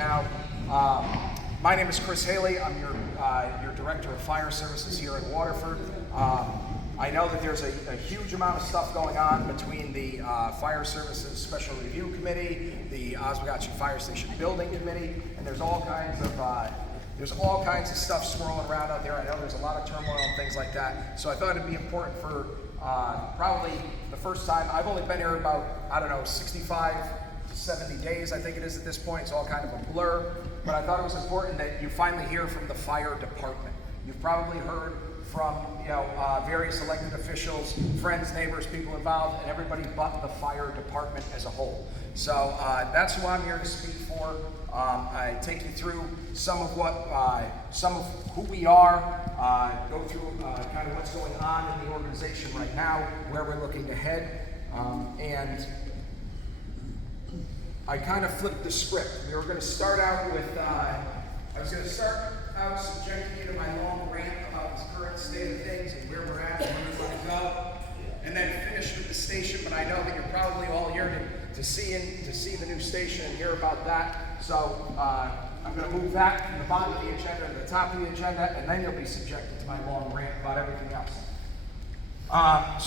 now. My name is Chris Haley. I'm your Director of Fire Services here at Waterford. I know that there's a huge amount of stuff going on between the Fire Services Special Review Committee, the Oswegatchie Fire Station Building Committee, and there's all kinds of stuff swirling around out there. I know there's a lot of turmoil and things like that. So I thought it'd be important for probably the first time. I've only been here about, 65 to 70 days, I think it is at this point. It's all kind of a blur. But I thought it was important that you finally hear from the fire department. You've probably heard from various elected officials, friends, neighbors, people involved, and everybody but the fire department as a whole. So that's who I'm here to speak for. I take you through some of who we are, go through kind of what's going on in the organization right now, where we're looking to head, and I kind of flipped the script. We were going to start out with, I was going to start out subjecting you to my long rant about the current state of things and where we're at and where we want to go, and then finish with the station. But I know that you're probably all here to see the new station and hear about that. So I'm going to move that from the bottom of the agenda to the top of the agenda, and then you'll be subjected to my long rant about everything else.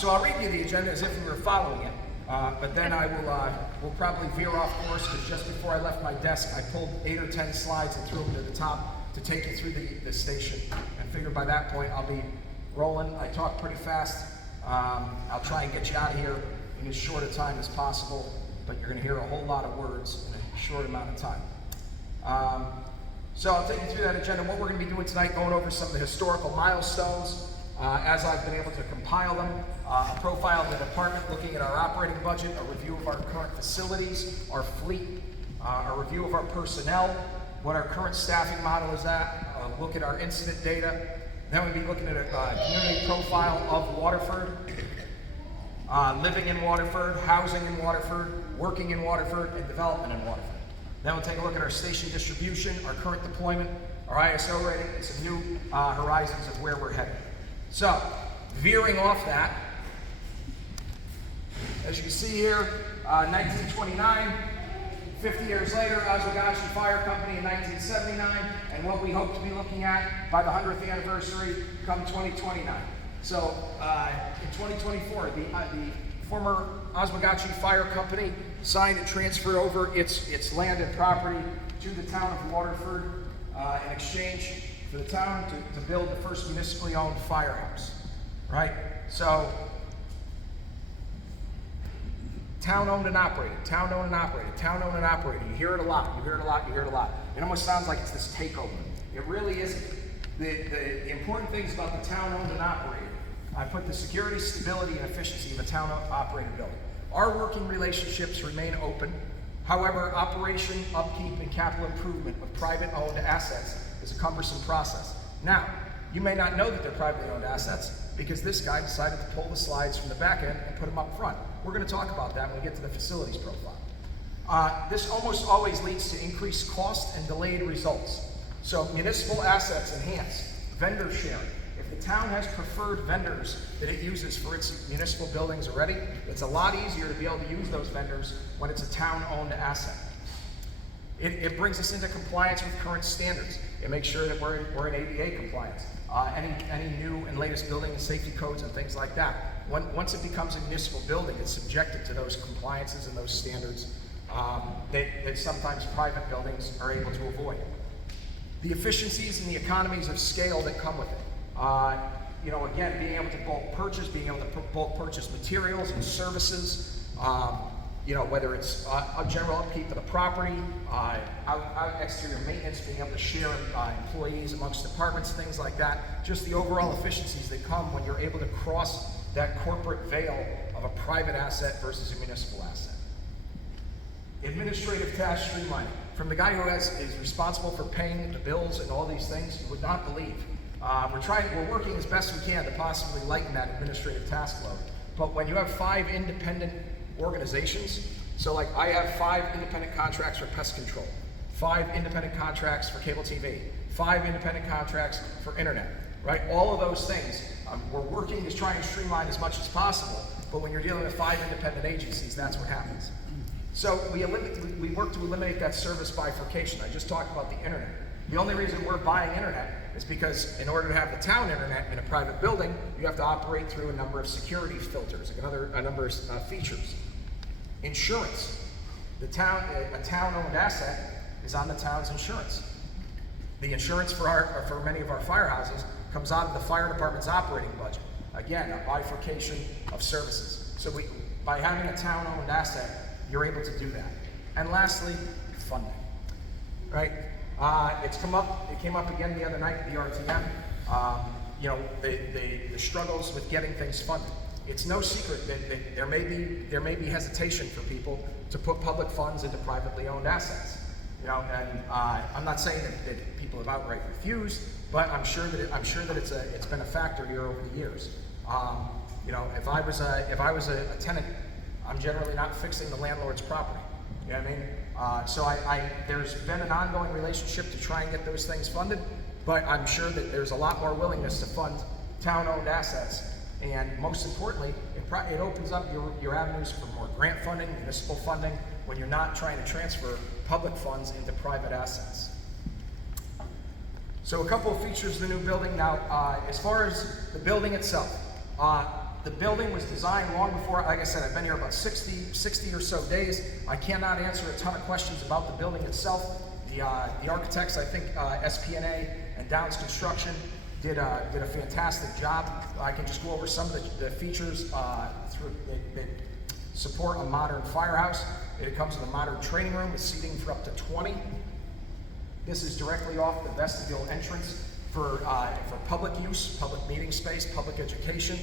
So I'll read you the agenda as if we were following it. But then I will probably veer off course, because just before I left my desk, I pulled 8 or 10 slides and threw them to the top to take you through the station. And figured by that point I'll be rolling. I talk pretty fast. I'll try and get you out of here in as short a time as possible, but you're going to hear a whole lot of words in a short amount of time. So I'll take you through that agenda. What we're going to be doing tonight, going over some of the historical milestones as I've been able to compile them, a profile of the department, looking at our operating budget, a review of our current facilities, our fleet, a review of our personnel, what our current staffing model is at, a look at our incident data. Then we'll be looking at a community profile of Waterford, living in Waterford, housing in Waterford, working in Waterford, and development in Waterford. Then we'll take a look at our station distribution, our current deployment, our ISO rating, and some new horizons of where we're headed. So, veering off that, as you can see here, 1929, 50 years later, Oswegatchie Fire Company in 1979, and what we hope to be looking at by the 100th anniversary come 2029. So, in 2024, the former Oswegatchie Fire Company signed and transferred over its land and property to the town of Waterford in exchange for the town to build the first municipally owned firehouse, right? So, town owned and operated, town owned and operated, town owned and operated. You hear it a lot, you hear it a lot, you hear it a lot. It almost sounds like it's this takeover. It really isn't. The important things about the town owned and operated, I put the security, stability, and efficiency of a town operated building. Our working relationships remain open. However, operation, upkeep, and capital improvement of private owned assets is a cumbersome process. Now, you may not know that they're privately owned assets because this guy decided to pull the slides from the back end and put them up front. We're going to talk about that when we get to the facilities profile. This almost always leads to increased cost and delayed results. So municipal assets enhance, vendor sharing. If the town has preferred vendors that it uses for its municipal buildings already, it's a lot easier to be able to use those vendors when it's a town-owned asset. It brings us into compliance with current standards. It makes sure that we're in ADA compliance. Any new and latest building and safety codes and things like that. Once it becomes a municipal building, it's subjected to those compliances and those standards that sometimes private buildings are able to avoid. The efficiencies and the economies of scale that come with it. Again, being able to being able to bulk purchase materials and services, whether it's a general upkeep of the property, exterior maintenance, being able to share employees amongst departments, things like that. Just the overall efficiencies that come when you're able to cross that corporate veil of a private asset versus a municipal asset. Administrative task streamlining. From the guy who is responsible for paying the bills and all these things, you would not believe. We're working as best we can to possibly lighten that administrative task load. But when you have 5 independent organizations, so like I have 5 independent contracts for pest control, 5 independent contracts for cable TV, 5 independent contracts for internet, right? All of those things, we're working to try and streamline as much as possible, but when you're dealing with 5 independent agencies, that's what happens. So we work to eliminate that service bifurcation. I just talked about the internet. The only reason we're buying internet is because in order to have the town internet in a private building, you have to operate through a number of security filters, a number of features. Insurance. A town-owned asset is on the town's insurance. The insurance for many of our firehouses comes out of the fire department's operating budget. Again, a bifurcation of services. So by having a town-owned asset, you're able to do that. And lastly, funding, right? It came up again the other night, the RTM. The struggles with getting things funded. It's no secret that there may be hesitation for people to put public funds into privately owned assets. And I'm not saying that people have outright refused, but I'm sure that it's been a factor here over the years. If I was a tenant, I'm generally not fixing the landlord's property. You know what I mean? So there's been an ongoing relationship to try and get those things funded, but I'm sure that there's a lot more willingness to fund town-owned assets, and most importantly, it opens up your avenues for more grant funding, municipal funding, when you're not trying to transfer public funds into private assets. So a couple of features of the new building. Now, as far as the building itself, the building was designed long before, like I said, I've been here about 60 or so days. I cannot answer a ton of questions about the building itself. The architects, I think SPNA and Downs Construction did a fantastic job. I can just go over some of the features that support a modern firehouse. It comes with a modern training room with seating for up to 20. This is directly off the vestibule entrance for public use, public meeting space, public education.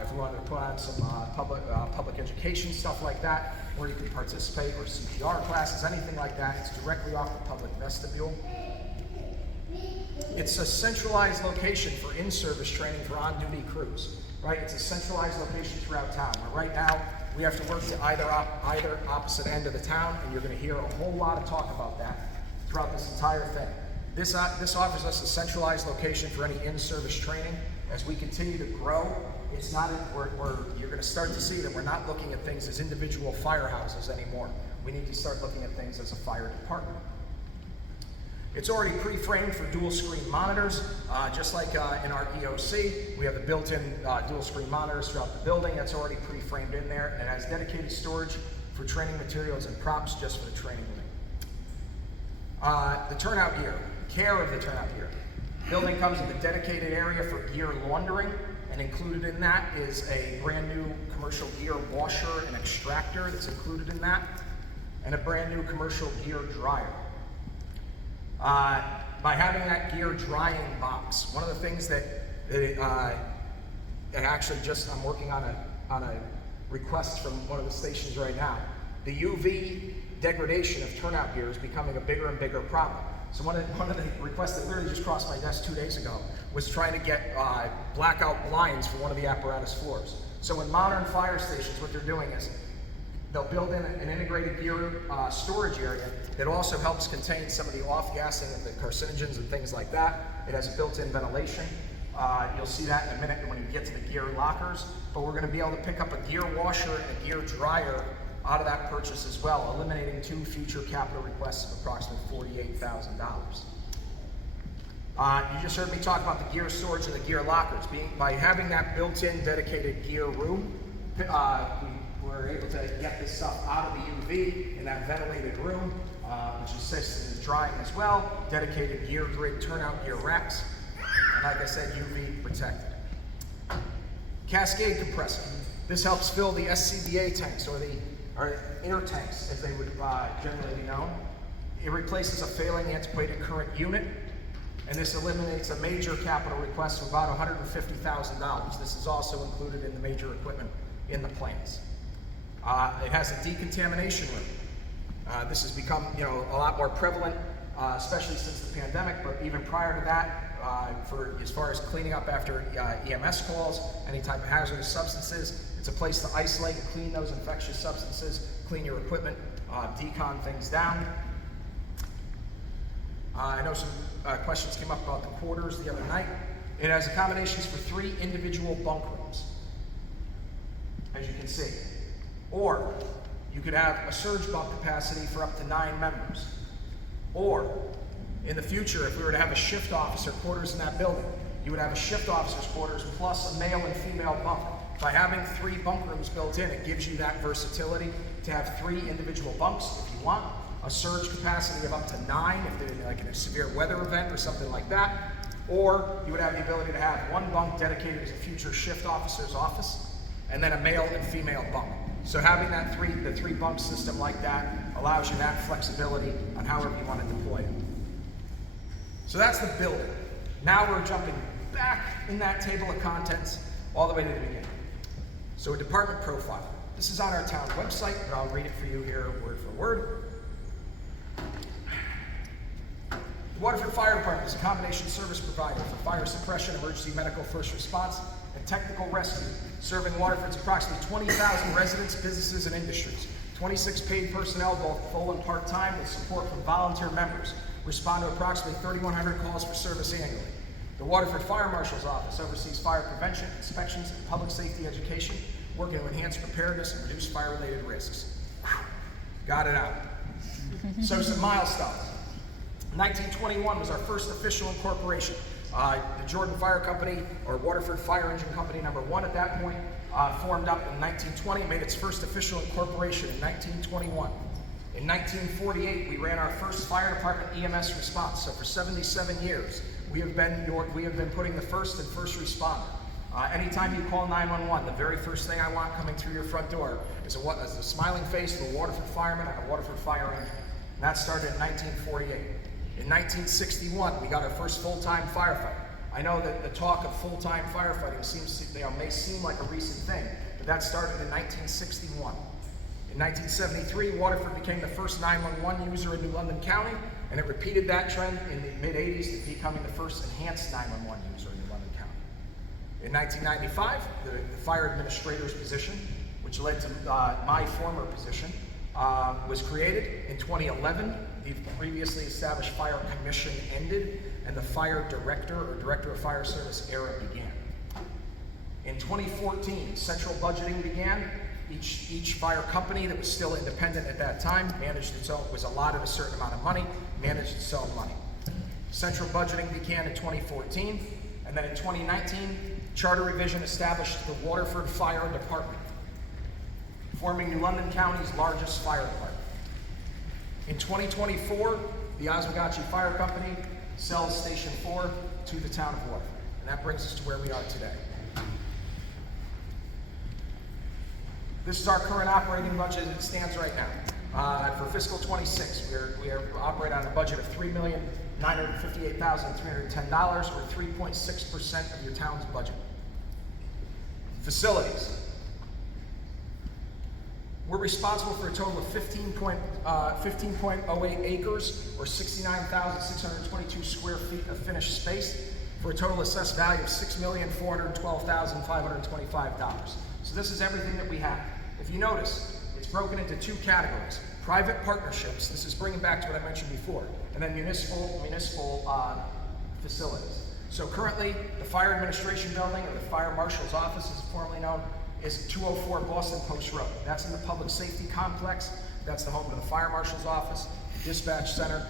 If we wanted to put on some public education stuff like that, where you can participate, or CPR classes, anything like that, it's directly off the public vestibule. It's a centralized location for in-service training for on-duty crews, right? It's a centralized location throughout town. Where right now, we have to work to either opposite end of the town, and you're going to hear a whole lot of talk about that throughout this entire thing. This offers us a centralized location for any in-service training. As we continue to grow, it's not you're going to start to see that we're not looking at things as individual firehouses anymore. We need to start looking at things as a fire department. It's already pre-framed for dual screen monitors, just like in our EOC. We have the built-in dual screen monitors throughout the building. That's already pre-framed in there. It has dedicated storage for training materials and props just for the training room. The turnout gear, care of the turnout gear. Building comes with a dedicated area for gear laundering, and included in that is a brand new commercial gear washer and extractor that's included in that, and a brand new commercial gear dryer. By having that gear drying box, one of the things that actually I'm working on a request from one of the stations right now. The UV degradation of turnout gear is becoming a bigger and bigger problem. So one of the requests that literally just crossed my desk 2 days ago was trying to get blackout blinds for one of the apparatus floors. So in modern fire stations, what they're doing is they'll build in an integrated gear storage area that also helps contain some of the off-gassing of the carcinogens and things like that. It has a built-in ventilation. You'll see that in a minute when you get to the gear lockers. But we're going to be able to pick up a gear washer and a gear dryer out of that purchase as well, eliminating 2 future capital requests of approximately $48,000. You just heard me talk about the gear storage and the gear lockers. By having that built-in dedicated gear room, we're able to get this stuff out of the UV in that ventilated room, which assists in the drying as well. Dedicated gear grid turnout gear racks, and like I said, UV protected. Cascade compressor. This helps fill the SCBA tanks, or air tanks, as they would generally be known. It replaces a failing antiquated current unit, and this eliminates a major capital request of about $150,000. This is also included in the major equipment in the plans. It has a decontamination room. This has become, a lot more prevalent, especially since the pandemic, but even prior to that, as far as cleaning up after EMS calls, any type of hazardous substances. It's a place to isolate and clean those infectious substances, clean your equipment, decon things down. I know some questions came up about the quarters the other night. It has accommodations for 3 individual bunk rooms, as you can see. Or You could have a surge bunk capacity for up to 9 members. Or, in the future, if we were to have a shift officer quarters in that building, you would have a shift officer's quarters plus a male and female bunk. By having 3 bunk rooms built in, it gives you that versatility to have 3 individual bunks if you want, a surge capacity of up to 9 if they're like in a severe weather event or something like that, or you would have the ability to have 1 bunk dedicated as a future shift officer's office, and then a male and female bunk. So having that the 3 bunk system like that allows you that flexibility on however you want to deploy it. So that's the building. Now we're jumping back in that table of contents all the way to the beginning. So a department profile. This is on our town website, but I'll read it for you here word for word. The Waterford Fire Department is a combination service provider for fire suppression, emergency medical first response, and technical rescue, serving Waterford's approximately 20,000 residents, businesses, and industries. 26 paid personnel, both full and part-time, with support from volunteer members. Respond to approximately 3,100 calls for service annually. The Waterford Fire Marshal's Office oversees fire prevention, inspections, and public safety education, working to enhance preparedness and reduce fire-related risks. Whew. Got it out. So some milestones. 1921 was our first official incorporation. The Jordan Fire Company, or Waterford Fire Engine Company number 1 at that point, formed up in 1920, made its first official incorporation in 1921. In 1948, we ran our first fire department EMS response. So for 77 years, we have been putting the first and first responder. Anytime you call 911, the very first thing I want coming through your front door is a smiling face of a Waterford fireman and a Waterford fire engine. And that started in 1948. In 1961, we got our first full-time firefighter. I know that the talk of full-time firefighting may seem like a recent thing, but that started in 1961. In 1973, Waterford became the first 911 user in New London County, and it repeated that trend in the mid-80s to becoming the first enhanced 911 user in New London County. In 1995, the fire administrator's position, which led to my former position, was created. In 2011, the previously established fire commission ended, and the fire director or director of fire service era began. In 2014, central budgeting began. Each fire company that was still independent at that time was allotted a certain amount of money, managed its own money. Central budgeting began in 2014, and then in 2019, charter revision established the Waterford Fire Department, forming New London County's largest fire department. In 2024, the Oswegatchie Fire Company sells Station 4 to the town of Waterford, and that brings us to where we are today. This is our current operating budget as it stands right now. For fiscal 26, we are operating on a budget of $3,958,310, or 3.6% of your town's budget. Facilities. We're responsible for a total of 15.08 acres, or 69,622 square feet of finished space, for a total assessed value of $6,412,525. So this is everything that we have. If you notice, it's broken into 2 categories. Private partnerships, this is bringing back to what I mentioned before, and then municipal facilities. So currently, the Fire Administration Building, or the Fire Marshal's Office as formerly known, is 204 Boston Post Road. That's in the Public Safety Complex. That's the home of the Fire Marshal's Office, Dispatch Center,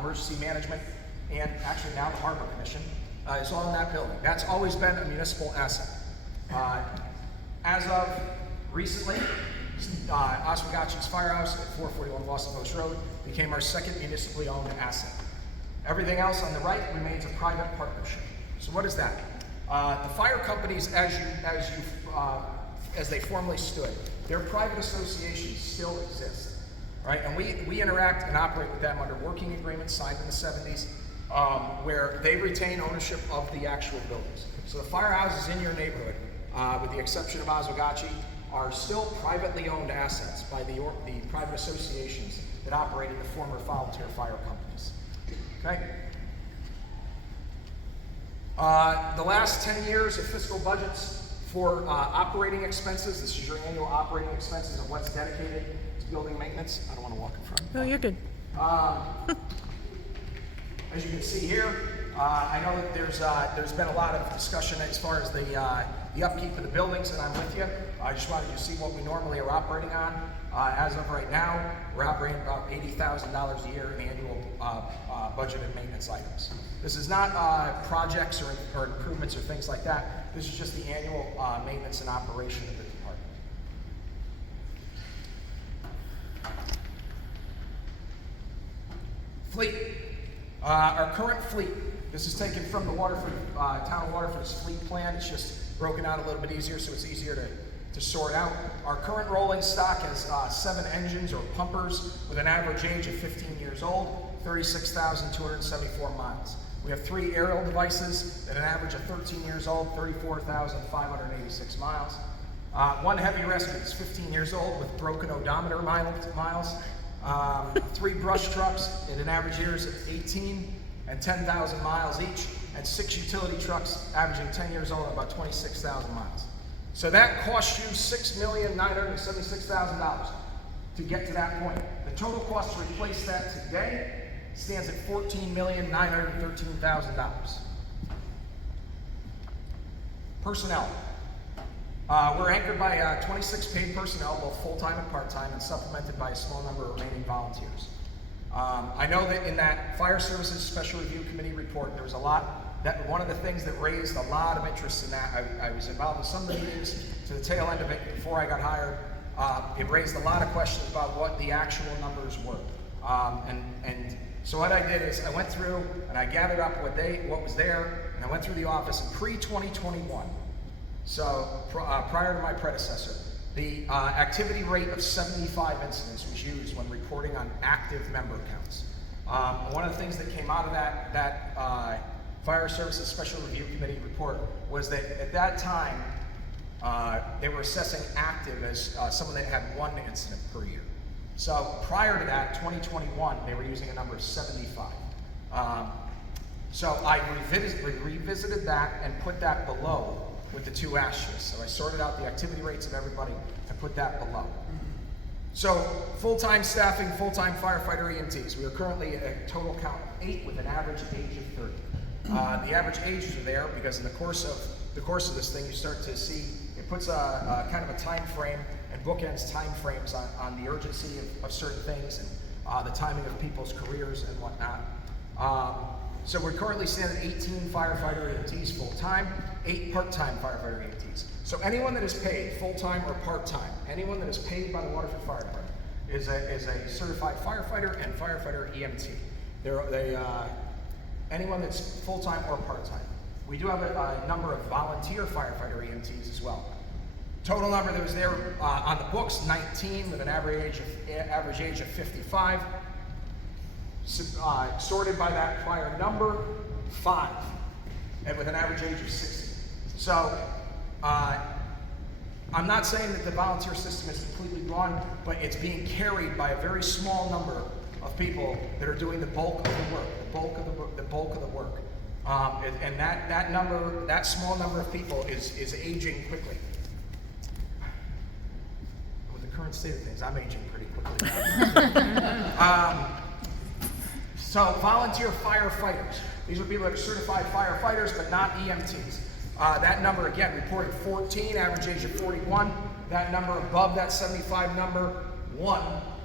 Emergency Management, and actually now the Harbor Commission. It's all in that building. That's always been a municipal asset. As of recently, Oswegatchie's Firehouse at 441 Boston Post Road became our second municipally owned asset. Everything else on the right remains a private partnership. So what is that? The fire companies, as they formerly stood, their private associations still exist, right? And we interact and operate with them under working agreements signed in the 70s, where they retain ownership of the actual buildings. So the firehouses in your neighborhood, with the exception of Oswegatchie, are still privately owned assets by the private associations that operated the former volunteer fire companies. Okay? The last 10 years of fiscal budgets for operating expenses, this is your annual operating expenses of what's dedicated to building maintenance. I don't want to walk in front. No, you're good. As you can see here, I know that there's been a lot of discussion as far as the the upkeep of the buildings, and I'm with you. I just wanted you to see what we normally are operating on. As of right now, we're operating about $80,000 a year in annual budgeted maintenance items. This is not projects or improvements or things like that. This is just the annual maintenance and operation of the department. Fleet. Our current fleet, this is taken from the Waterford, town of Waterford's fleet plan. It's just broken out a little bit easier, so it's easier to sort out. Our current rolling stock has 7 engines or pumpers with an average age of 15 years old, 36,274 miles. We have 3 aerial devices at an average of 13 years old, 34,586 miles. 1 heavy rescue is 15 years old with broken odometer miles. 3 brush trucks at an average years of 18 and 10,000 miles each, and 6 utility trucks averaging 10 years old and about 26,000 miles. So that costs you $6,976,000 to get to that point. The total cost to replace that today stands at $14,913,000. Personnel. We're anchored by 26 paid personnel, both full-time and part-time, and supplemented by a small number of remaining volunteers. I know that in that Fire Services Special Review Committee report, there was a lot. One of the things that raised a lot of interest in that, I was involved in some of the meetings to the tail end of it before I got hired. It raised a lot of questions about what the actual numbers were. And so what I did is I went through and I gathered up what was there, and I went through the office in pre-2021. So prior to my predecessor, the activity rate of 75 incidents was used when reporting on active member counts. One of the things that came out of that Fire Services Special Review Committee report was that at that time, they were assessing active as someone that had 1 incident per year. So prior to that, 2021, they were using a number of 75. So I revisited that and put that below with the 2 asterisks. So I sorted out the activity rates of everybody and put that below. So full-time staffing, full-time firefighter EMTs. We are currently at a total count of 8 with an average age of 30. The average ages are there because in the course of this thing, you start to see it puts a kind of a time frame and bookends time frames on the urgency of certain things and the timing of people's careers and whatnot. So we're currently standing at 18 firefighter EMTs full-time, 8 part-time firefighter EMTs. So anyone that is paid full-time or part-time, anyone that is paid by the Waterford Fire Department is a certified firefighter and firefighter EMT. Anyone that's full-time or part-time. We do have a number of volunteer firefighter EMTs as well. Total number that was there on the books, 19 with an average age of 55. Sorted by that prior number, 5, and with an average age of 60. So I'm not saying that the volunteer system is completely gone, but it's being carried by a very small number of people that are doing the bulk of the work, the bulk of the work. And that small number of people is aging quickly. With the current state of things, I'm aging pretty quickly now. So volunteer firefighters. These are people that are certified firefighters, but not EMTs. That number, again, reported 14, average age of 41. That number above that 75 number,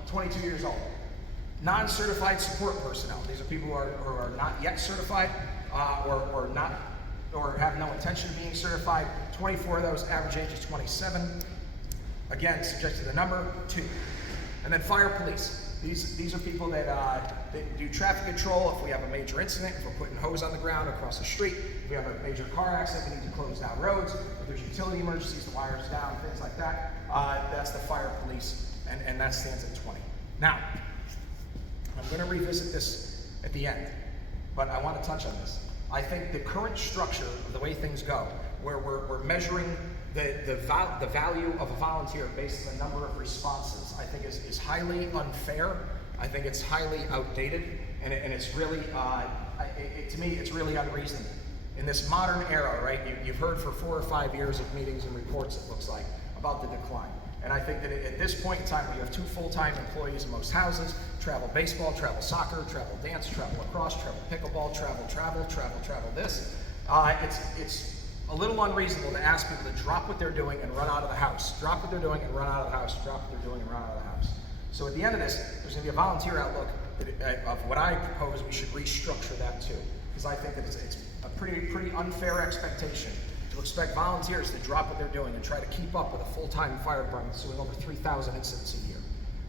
22 years old. Non-certified support personnel. These are people who are not yet certified or have no intention of being certified. 24 of those, average age is 27. Again, subject to the number, 2. And then fire police. These are people that do traffic control if we have a major incident, if we're putting hose on the ground across the street, if we have a major car accident, we need to close down roads, if there's utility emergencies, the wires down, things like that. That's the fire police, and that stands at 20. Now, I'm going to revisit this at the end, but I want to touch on this. I think the current structure of the way things go, where we're measuring the value of a volunteer based on the number of responses, I think is highly unfair. I think it's highly outdated, and it's really, to me, it's really unreasonable. In this modern era, right, you've heard for 4 or 5 years of meetings and reports, it looks like, about the decline. And I think that at this point in time, we have 2 full-time employees in most houses, travel baseball, travel soccer, travel dance, travel lacrosse, travel pickleball, travel this. a little unreasonable to ask people to drop what they're doing and run out of the house. Drop what they're doing and run out of the house. Drop what they're doing and run out of the house. So at the end of this, there's going to be a volunteer outlook of what I propose we should restructure that too. Because I think that it's a pretty unfair expectation to expect volunteers to drop what they're doing and try to keep up with a full-time fire department that's doing over 3,000 incidents a year.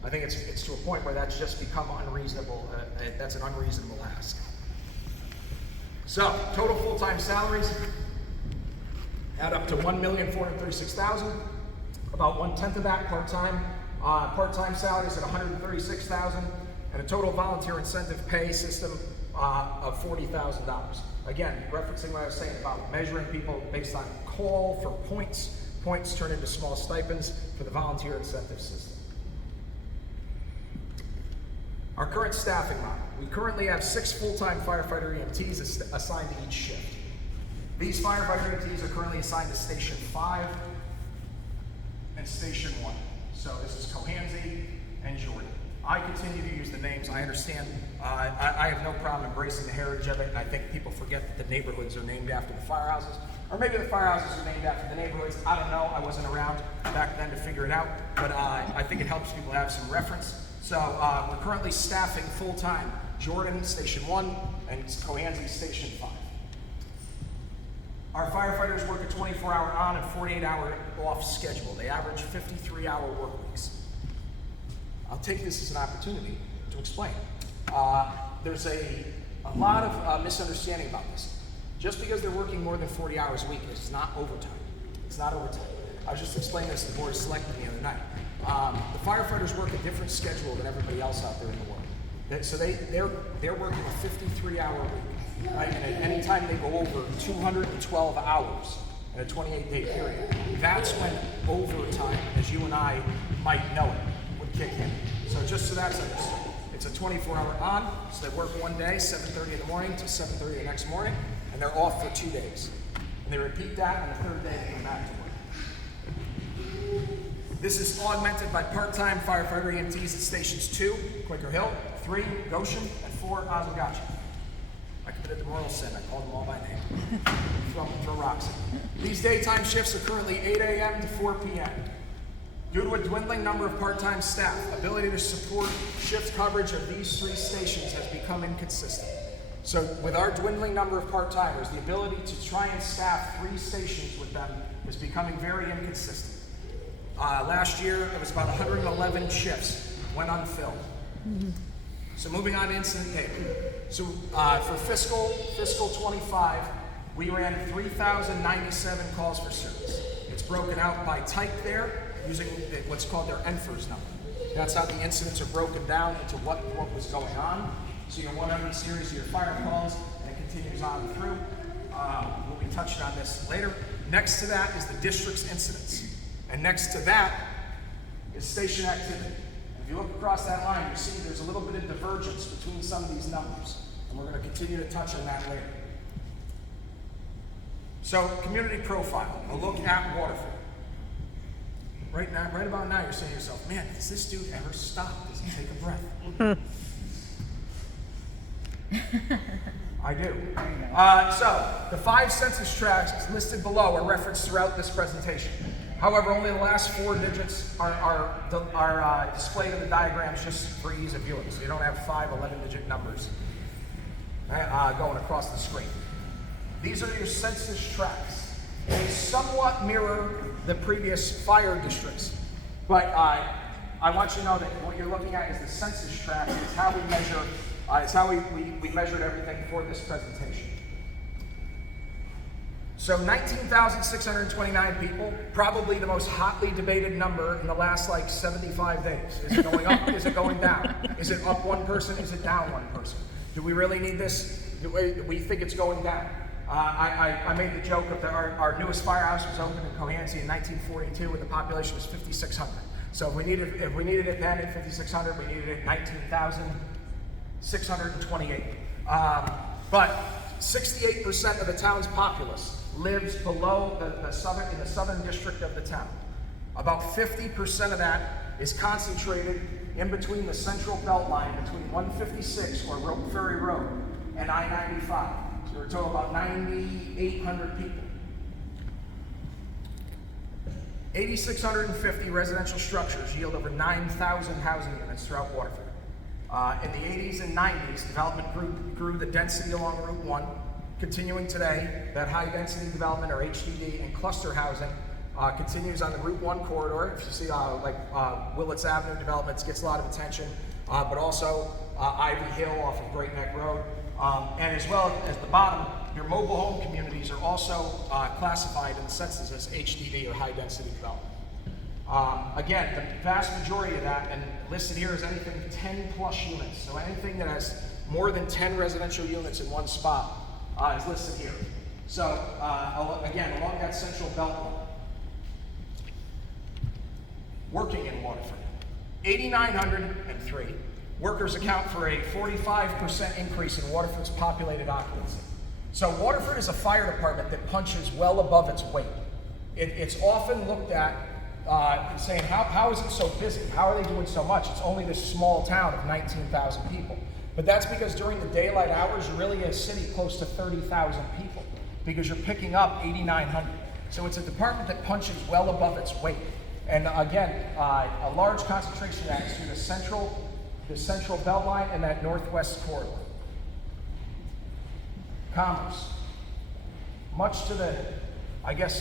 I think it's to a point where that's just become unreasonable. That's an unreasonable ask. So, total full-time salaries add up to $1,436,000. About 1/10 of that part-time. Part-time salaries at $136,000, and a total volunteer incentive pay system of $40,000. Again, referencing what I was saying about measuring people based on call for points. Points turn into small stipends for the volunteer incentive system. Our current staffing model. We currently have 6 full-time firefighter EMTs assigned to each shift. These firefighter EMTs are currently assigned to Station 5 and Station 1. So this is Cohansey and Jordan. I continue to use the names. I understand. I have no problem embracing the heritage of it. And I think people forget that the neighborhoods are named after the firehouses. Or maybe the firehouses are named after the neighborhoods. I don't know. I wasn't around back then to figure it out. But I think it helps people have some reference. So we're currently staffing full-time Jordan Station 1 and Cohansey Station 5. Our firefighters work a 24-hour on and 48-hour off schedule. They average 53-hour work weeks. I'll take this as an opportunity to explain. There's a lot of misunderstanding about this. Just because they're working more than 40 hours a week, it's not overtime. It's not overtime. I was just explaining this to the Board of Selectmen the other night. The firefighters work a different schedule than everybody else out there in the world. So they're working a 53-hour week, right? And at any time they go over 212 hours in a 28-day period, that's when overtime, as you and I might know it, would kick in. So just so that's understood, it's a 24-hour on, so they work one day, 7:30 in the morning to 7:30 the next morning, and they're off for 2 days. And they repeat that, and the third day they come back to work. This is augmented by part-time firefighter EMTs at Stations 2, Quaker Hill, 3, Goshen, and 4, Oswegatchie. I committed the moral sin. I called them all by name. Throw rocks at them. These daytime shifts are currently 8 a.m. to 4 p.m. Due to a dwindling number of part-time staff, ability to support shift coverage of these 3 stations has become inconsistent. So with our dwindling number of part-timers, the ability to try and staff 3 stations with them is becoming very inconsistent. Last year, it was about 111 shifts went unfilled. Mm-hmm. So moving on to incident data. So for fiscal 25, we ran 3,097 calls for service. It's broken out by type there, using what's called their NFIRS number. That's how the incidents are broken down into what was going on. So your 100 series of your fire calls, and it continues on through. We'll be touching on this later. Next to that is the district's incidents. And next to that is station activity. And if you look across that line, you see there's a little bit of divergence between some of these numbers. And we're going to continue to touch on that later. So, community profile, a look at Waterford. Right about now, you're saying to yourself, man, does this dude ever stop? Does he take a breath? I do. So, the 5 census tracts listed below are referenced throughout this presentation. However, only the last 4 digits are displayed in the diagrams just for ease of viewing. So you don't have 5 11-digit numbers going across the screen. These are your census tracts. They somewhat mirror the previous fire districts, but I want you to know that what you're looking at is the census tract. It's how we measure. It's how we measured everything for this presentation. So 19,629 people, probably the most hotly debated number in the last 75 days. Is it going up? Is it going down? Is it up 1 person? Is it down 1 person? Do we really need this? We think it's going down. I made the joke of our newest firehouse was opened in Cohansey in 1942 when the population was 5,600. So if we needed it then at 5,600, we needed it at 19,628. But 68% of the town's populace lives below in the southern district of the town. About 50% of that is concentrated in between the central belt line between 156 or Rope Ferry Road and I-95. So we're total about 9,800 people. 8,650 residential structures yield over 9,000 housing units throughout Waterford. In the 80s and 90s, development grew the density along Route 1. Continuing today, that high density development, or HDD, and cluster housing continues on the Route 1 corridor. If you see Willits Avenue developments gets a lot of attention, but also Ivy Hill off of Great Neck Road. And as well as the bottom, your mobile home communities are also classified in the census as HDD, or high density development. Again, the vast majority of that, and listed here is anything 10 plus units. So anything that has more than 10 residential units in one spot is listed here. So again, along that central belt line, working in Waterford, 8,903 workers account for a 45% increase in Waterford's populated occupancy. So Waterford is a fire department that punches well above its weight. It's often looked at saying, how is it so busy? How are they doing so much? It's only this small town of 19,000 people. But that's because during the daylight hours, you're really a city close to 30,000 people, because you're picking up 8,900. So it's a department that punches well above its weight. And again, a large concentration of that is through the central belt line and that northwest corridor. Commerce. Much to the,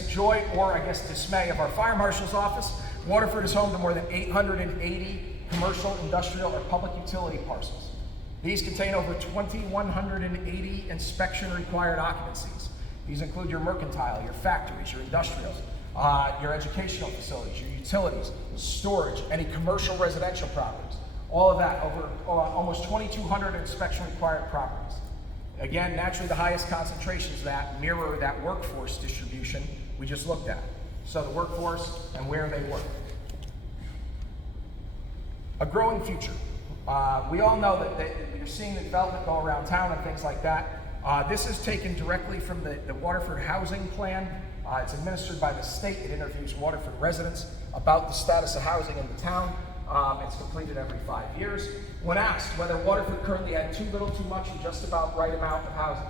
joy or dismay of our fire marshal's office, Waterford is home to more than 880 commercial, industrial, or public utility parcels. These contain over 2,180 inspection-required occupancies. These include your mercantile, your factories, your industrials, your educational facilities, your utilities, storage, any commercial residential properties. All of that, over almost 2,200 inspection-required properties. Again, naturally, the highest concentrations that mirror that workforce distribution we just looked at. So the workforce and where they work. A growing future. We all know that you're seeing the development go around town and things like that. This is taken directly from the Waterford Housing Plan. It's administered by the state. It interviews Waterford residents about the status of housing in the town. It's completed every 5 years. When asked whether Waterford currently had too little, too much, and just about right amount of housing,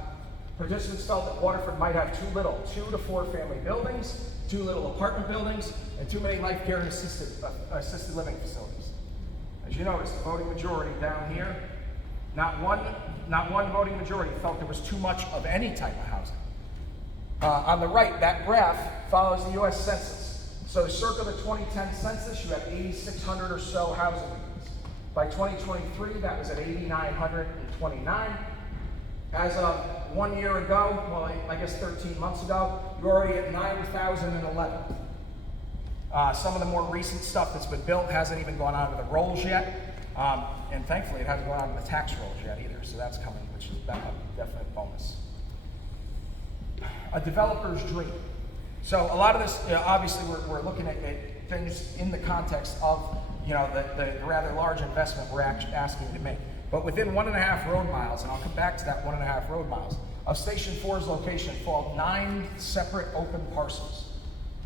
participants felt that Waterford might have too little, 2 to 4 family buildings, too little apartment buildings, and too many life care and assisted living facilities. As you notice, the voting majority down here, not one voting majority felt there was too much of any type of housing. On the right, that graph follows the U.S. Census. So circa the 2010 census, you had 8,600 or so housing units. By 2023, that was at 8,929. As of 1 year ago, 13 months ago, you're already at 9,011. Some of the more recent stuff that's been built hasn't even gone on to the rolls yet. And thankfully, it hasn't gone on to the tax rolls yet either. So that's coming, which is a definite bonus. A developer's dream. So a lot of this, obviously, we're looking at things in the context of, the rather large investment we're asking to make. But within 1.5 road miles, and I'll come back to that 1.5 road miles, of Station 4's location fall 9 separate open parcels.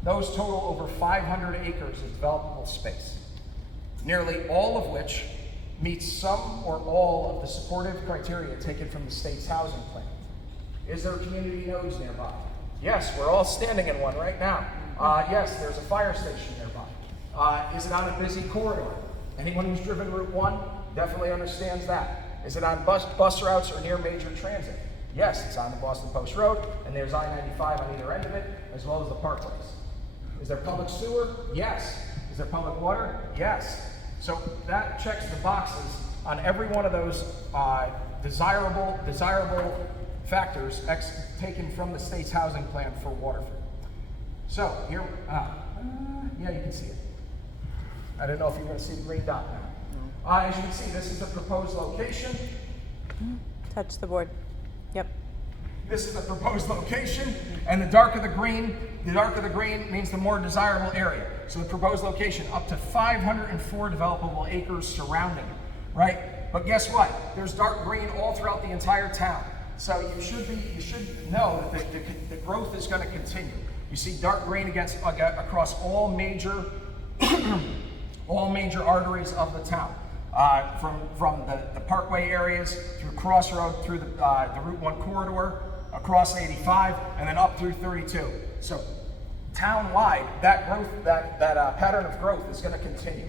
Those total over 500 acres of developable space, nearly all of which meets some or all of the supportive criteria taken from the state's housing plan. Is there community nodes nearby? Yes, we're all standing in one right now. Yes, there's a fire station nearby. Is it on a busy corridor? Anyone who's driven Route 1 definitely understands that. Is it on bus routes or near major transit? Yes, it's on the Boston Post Road, and there's I-95 on either end of it, as well as the parkways. Is there public sewer? Yes. Is there public water? Yes. So that checks the boxes on every one of those desirable factors taken from the state's housing plan for Waterford. So here, yeah, you can see it. I don't know if you're going to see the green dot now. As you can see, this is the proposed location. Touch the board. Yep. This is the proposed location, and the darker the green means the more desirable area. So the proposed location, up to 504 developable acres surrounding it, right? But guess what? There's dark green all throughout the entire town. So you should know that the growth is going to continue. You see dark green across all major arteries of the town, from the parkway areas through Crossroad, through the Route 1 corridor, across 85, and then up through 32. So town-wide, that growth, that pattern of growth is going to continue.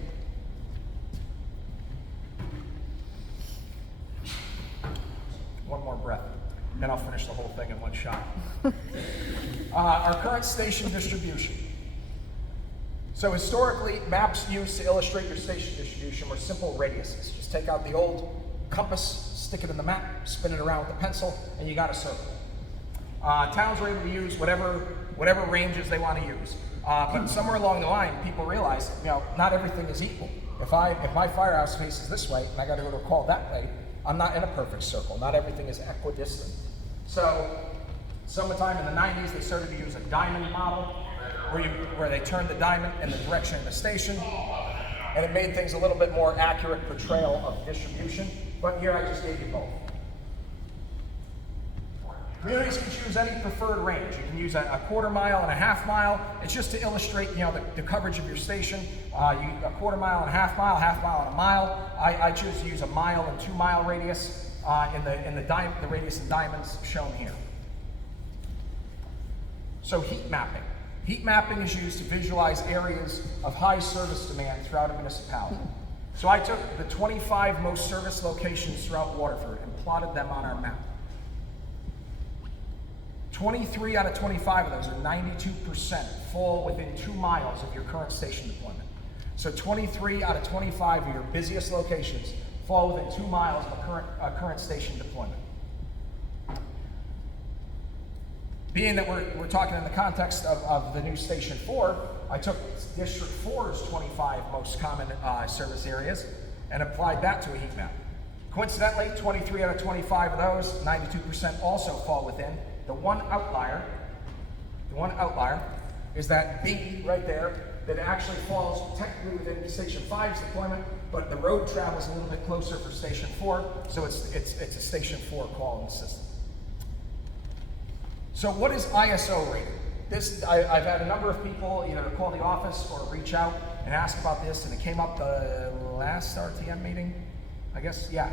One more breath, then I'll finish the whole thing in one shot. Our current station distribution. So historically, maps used to illustrate your station distribution were simple radiuses. Just take out the old compass, stick it in the map, spin it around with a pencil, and you got a circle. Towns were able to use whatever ranges they want to use. But somewhere along the line, people realized, not everything is equal. If my firehouse faces this way and I got to go to a call that way, I'm not in a perfect circle. Not everything is equidistant. So, sometime in the 90s, they started to use a diamond model, where they turned the diamond in the direction of the station, and it made things a little bit more accurate portrayal of distribution. But here I just gave you both. Communities can choose any preferred range. You can use a quarter mile and a half mile. It's just to illustrate, the coverage of your station. A quarter mile and a half mile and a mile. I choose to use a mile and 2 mile radius in the radius in diamonds shown here. So heat mapping. Heat mapping is used to visualize areas of high service demand throughout a municipality. So I took the 25 most service locations throughout Waterford and plotted them on our map. 23 out of 25 of those, or 92%, fall within 2 miles of your current station deployment. So 23 out of 25 of your busiest locations fall within 2 miles of a current station deployment. Being that we're talking in the context of the new Station 4, I took District 4's 25 most common service areas and applied that to a heat map. Coincidentally, 23 out of 25 of those, 92% also fall within. The one outlier is that B right there that actually falls technically within Station 5's deployment, but the road travels a little bit closer for Station 4, so it's a Station 4 call in the system. So what is ISO rating? I've had a number of people either call the office or reach out and ask about this, and it came up the last RTM meeting, I guess, yeah.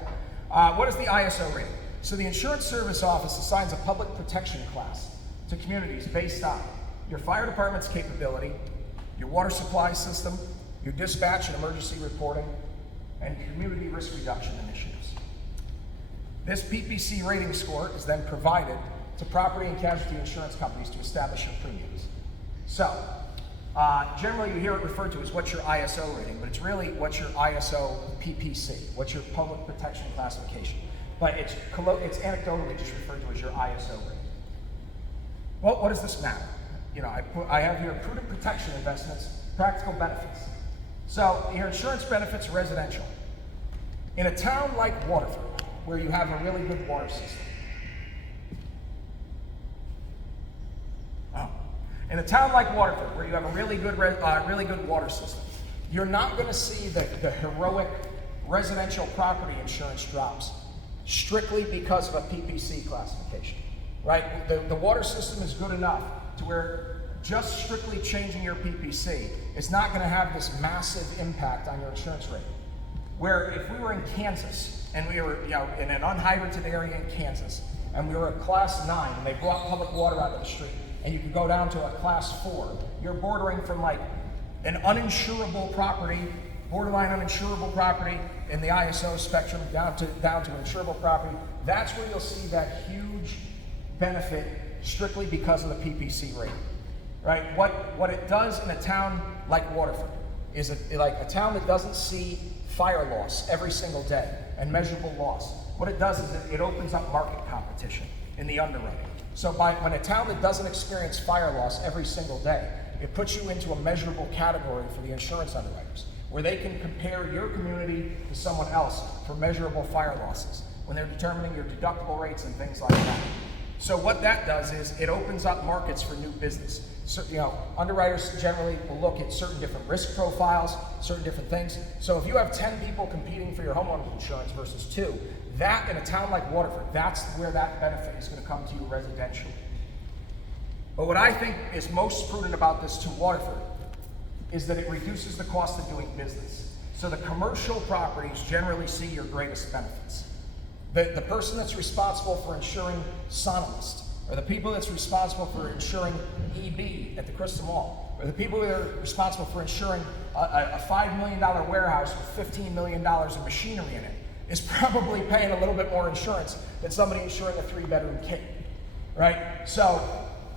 What is the ISO rating? So the Insurance Service Office assigns a public protection class to communities based on your fire department's capability, your water supply system, your dispatch and emergency reporting, and community risk reduction initiatives. This PPC rating score is then provided to property and casualty insurance companies to establish your premiums. So, generally you hear it referred to as what's your ISO rating, but it's really what's your ISO PPC, what's your public protection classification. But it's anecdotally just referred to as your ISO rating. Well, what does this matter? I have here prudent protection investments, practical benefits. So your insurance benefits are residential. In a town like Waterford, where you have a really good water system, in a town like Waterford, where you have a really good water system, you're not going to see the heroic residential property insurance drops strictly because of a PPC classification, right? The water system is good enough to where just strictly changing your PPC is not going to have this massive impact on your insurance rate. Where if we were in Kansas and we were in an unhydrated area in Kansas and we were a class 9 and they brought public water out of the street, and you could go down to a class 4. You're bordering from like an uninsurable property, borderline uninsurable property in the ISO spectrum down to insurable property. That's where you'll see that huge benefit strictly because of the PPC rate, right? What it does in a town like Waterford is like a town that doesn't see fire loss every single day and measurable loss. What it does is it opens up market competition in the underwriting. So when a town that doesn't experience fire loss every single day, it puts you into a measurable category for the insurance underwriters, where they can compare your community to someone else for measurable fire losses when they're determining your deductible rates and things like that. So what that does is it opens up markets for new business. So, underwriters generally will look at certain different risk profiles, certain different things. So if you have 10 people competing for your homeowner's insurance versus 2, that in a town like Waterford, that's where that benefit is going to come to you residentially. But what I think is most prudent about this to Waterford is that it reduces the cost of doing business. So the commercial properties generally see your greatest benefits. The person that's responsible for insuring Sonomist or the people that's responsible for insuring EB at the Crystal Mall, or the people that are responsible for insuring a $5 million warehouse with $15 million of machinery in it, is probably paying a little bit more insurance than somebody insuring a 3-bedroom kit, right? So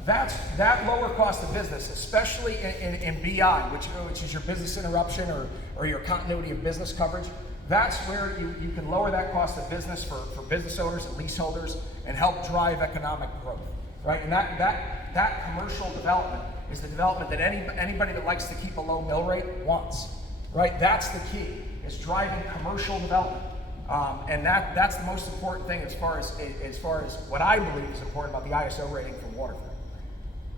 that lower cost of business, especially in BI, which is your business interruption or your continuity of business coverage, that's where you can lower that cost of business for business owners and leaseholders and help drive economic growth, right? And that commercial development is the development that anybody that likes to keep a low mill rate wants, right? That's the key, is driving commercial development. And that's the most important thing as far as what I believe is important about the ISO rating for Waterford.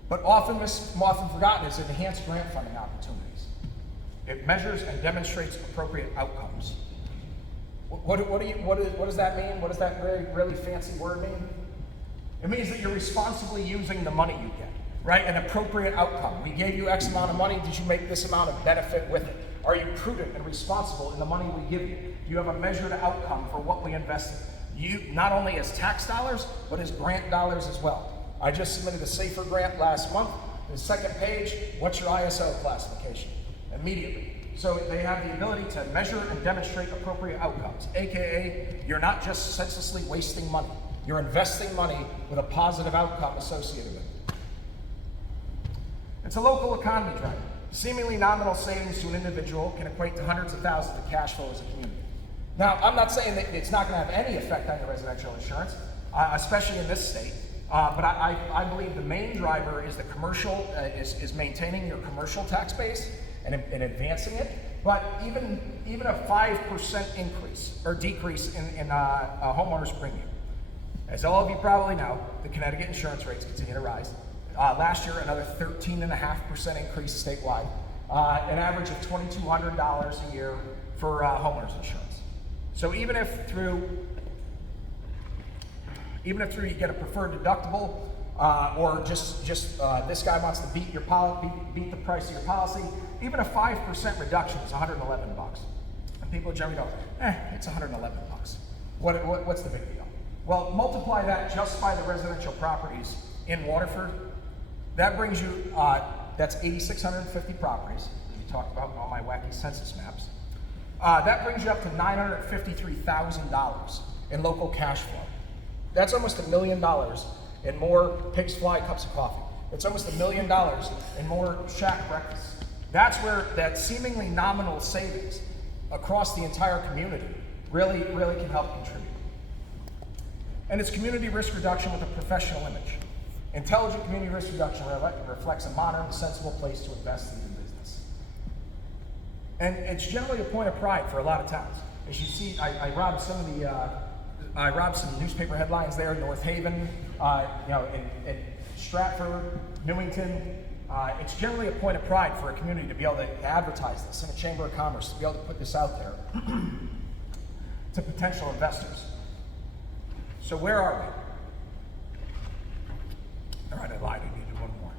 But often forgotten is enhanced grant funding opportunities. It measures and demonstrates appropriate outcomes. What does that mean? What does that really fancy word mean? It means that you're responsibly using the money you get, right? An appropriate outcome. We gave you X amount of money. Did you make this amount of benefit with it? Are you prudent and responsible in the money we give you? Do you have a measured outcome for what we invested? You, not only as tax dollars, but as grant dollars as well. I just submitted a SAFER grant last month. The second page, what's your ISO classification? Immediately. So they have the ability to measure and demonstrate appropriate outcomes, AKA, you're not just senselessly wasting money. You're investing money with a positive outcome associated with it. It's a local economy driver. Seemingly nominal savings to an individual can equate to hundreds of thousands of cash flow as a community. Now, I'm not saying that it's not going to have any effect on your residential insurance, especially in this state. But I believe the main driver is the commercial, is maintaining your commercial tax base and advancing it. But even a 5% increase or decrease in a homeowner's premium. As all of you probably know, the Connecticut insurance rates continue to rise. Last year, another 13.5% increase statewide, an average of $2,200 a year for homeowners insurance. So even if through you get a preferred deductible, or just this guy wants to beat the price of your policy, even a 5% reduction is $111. And people generally go, it's $111. What's the big deal? Well, multiply that just by the residential properties in Waterford. That brings you, that's 8,650 properties, as we talked about in all my wacky census maps. That brings you up to $953,000 in local cash flow. That's almost $1 million in more pigs fly cups of coffee. It's almost $1 million in more shack breakfasts. That's where that seemingly nominal savings across the entire community really can help contribute. And it's community risk reduction with a professional image. Intelligent community risk reduction reflects a modern, sensible place to invest in business. And it's generally a point of pride for a lot of towns. As you see, I robbed some newspaper headlines there in North Haven, in Stratford, Newington. It's generally a point of pride for a community to be able to advertise this, and a Chamber of Commerce to be able to put this out there to potential investors. So where are we? All right, I lied, I needed one more.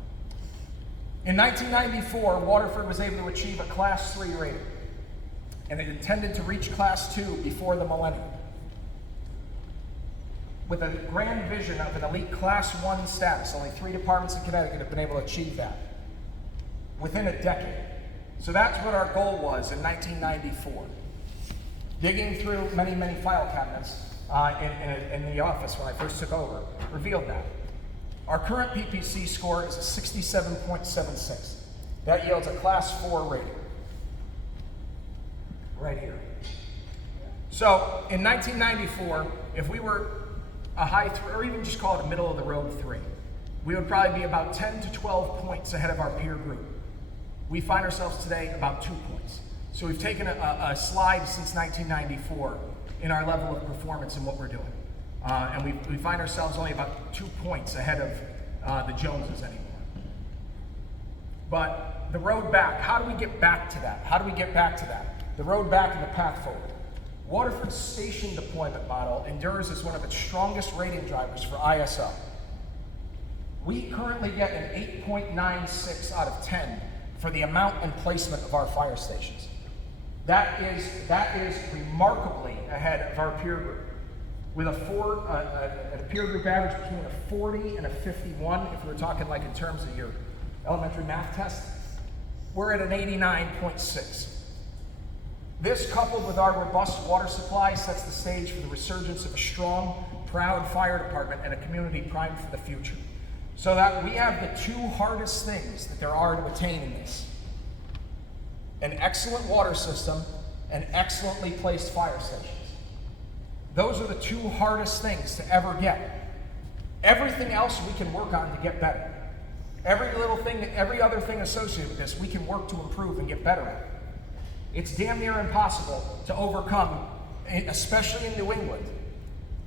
In 1994, Waterford was able to achieve a Class 3 rating, and it intended to reach Class 2 before the millennium, with a grand vision of an elite Class 1 status. Only 3 departments in Connecticut have been able to achieve that within a decade. So that's what our goal was in 1994. Digging through many, many file cabinets in the office when I first took over revealed that. Our current PPC score is a 67.76. That yields a Class 4 rating. Right here. So in 1994, if we were a high 3, or even just call it a middle of the road 3, we would probably be about 10 to 12 points ahead of our peer group. We find ourselves today about 2 points. So we've taken a slide since 1994 in our level of performance in what we're doing. And we find ourselves only about 2 points ahead of the Joneses anymore. But the road back, how do we get back to that? How do we get back to that? The road back and the path forward. Waterford's station deployment model endures as one of its strongest rating drivers for ISO. We currently get an 8.96 out of 10 for the amount and placement of our fire stations. That is remarkably ahead of our peer group. with a peer group average between a 40 and a 51, if we're talking like in terms of your elementary math test, we're at an 89.6. This, coupled with our robust water supply, sets the stage for the resurgence of a strong, proud fire department and a community primed for the future. So that we have the two hardest things that there are to attain in this: an excellent water system and excellently placed fire stations. Those are the two hardest things to ever get. Everything else we can work on to get better. Every little thing, every other thing associated with this, we can work to improve and get better at. It's damn near impossible to overcome, especially in New England,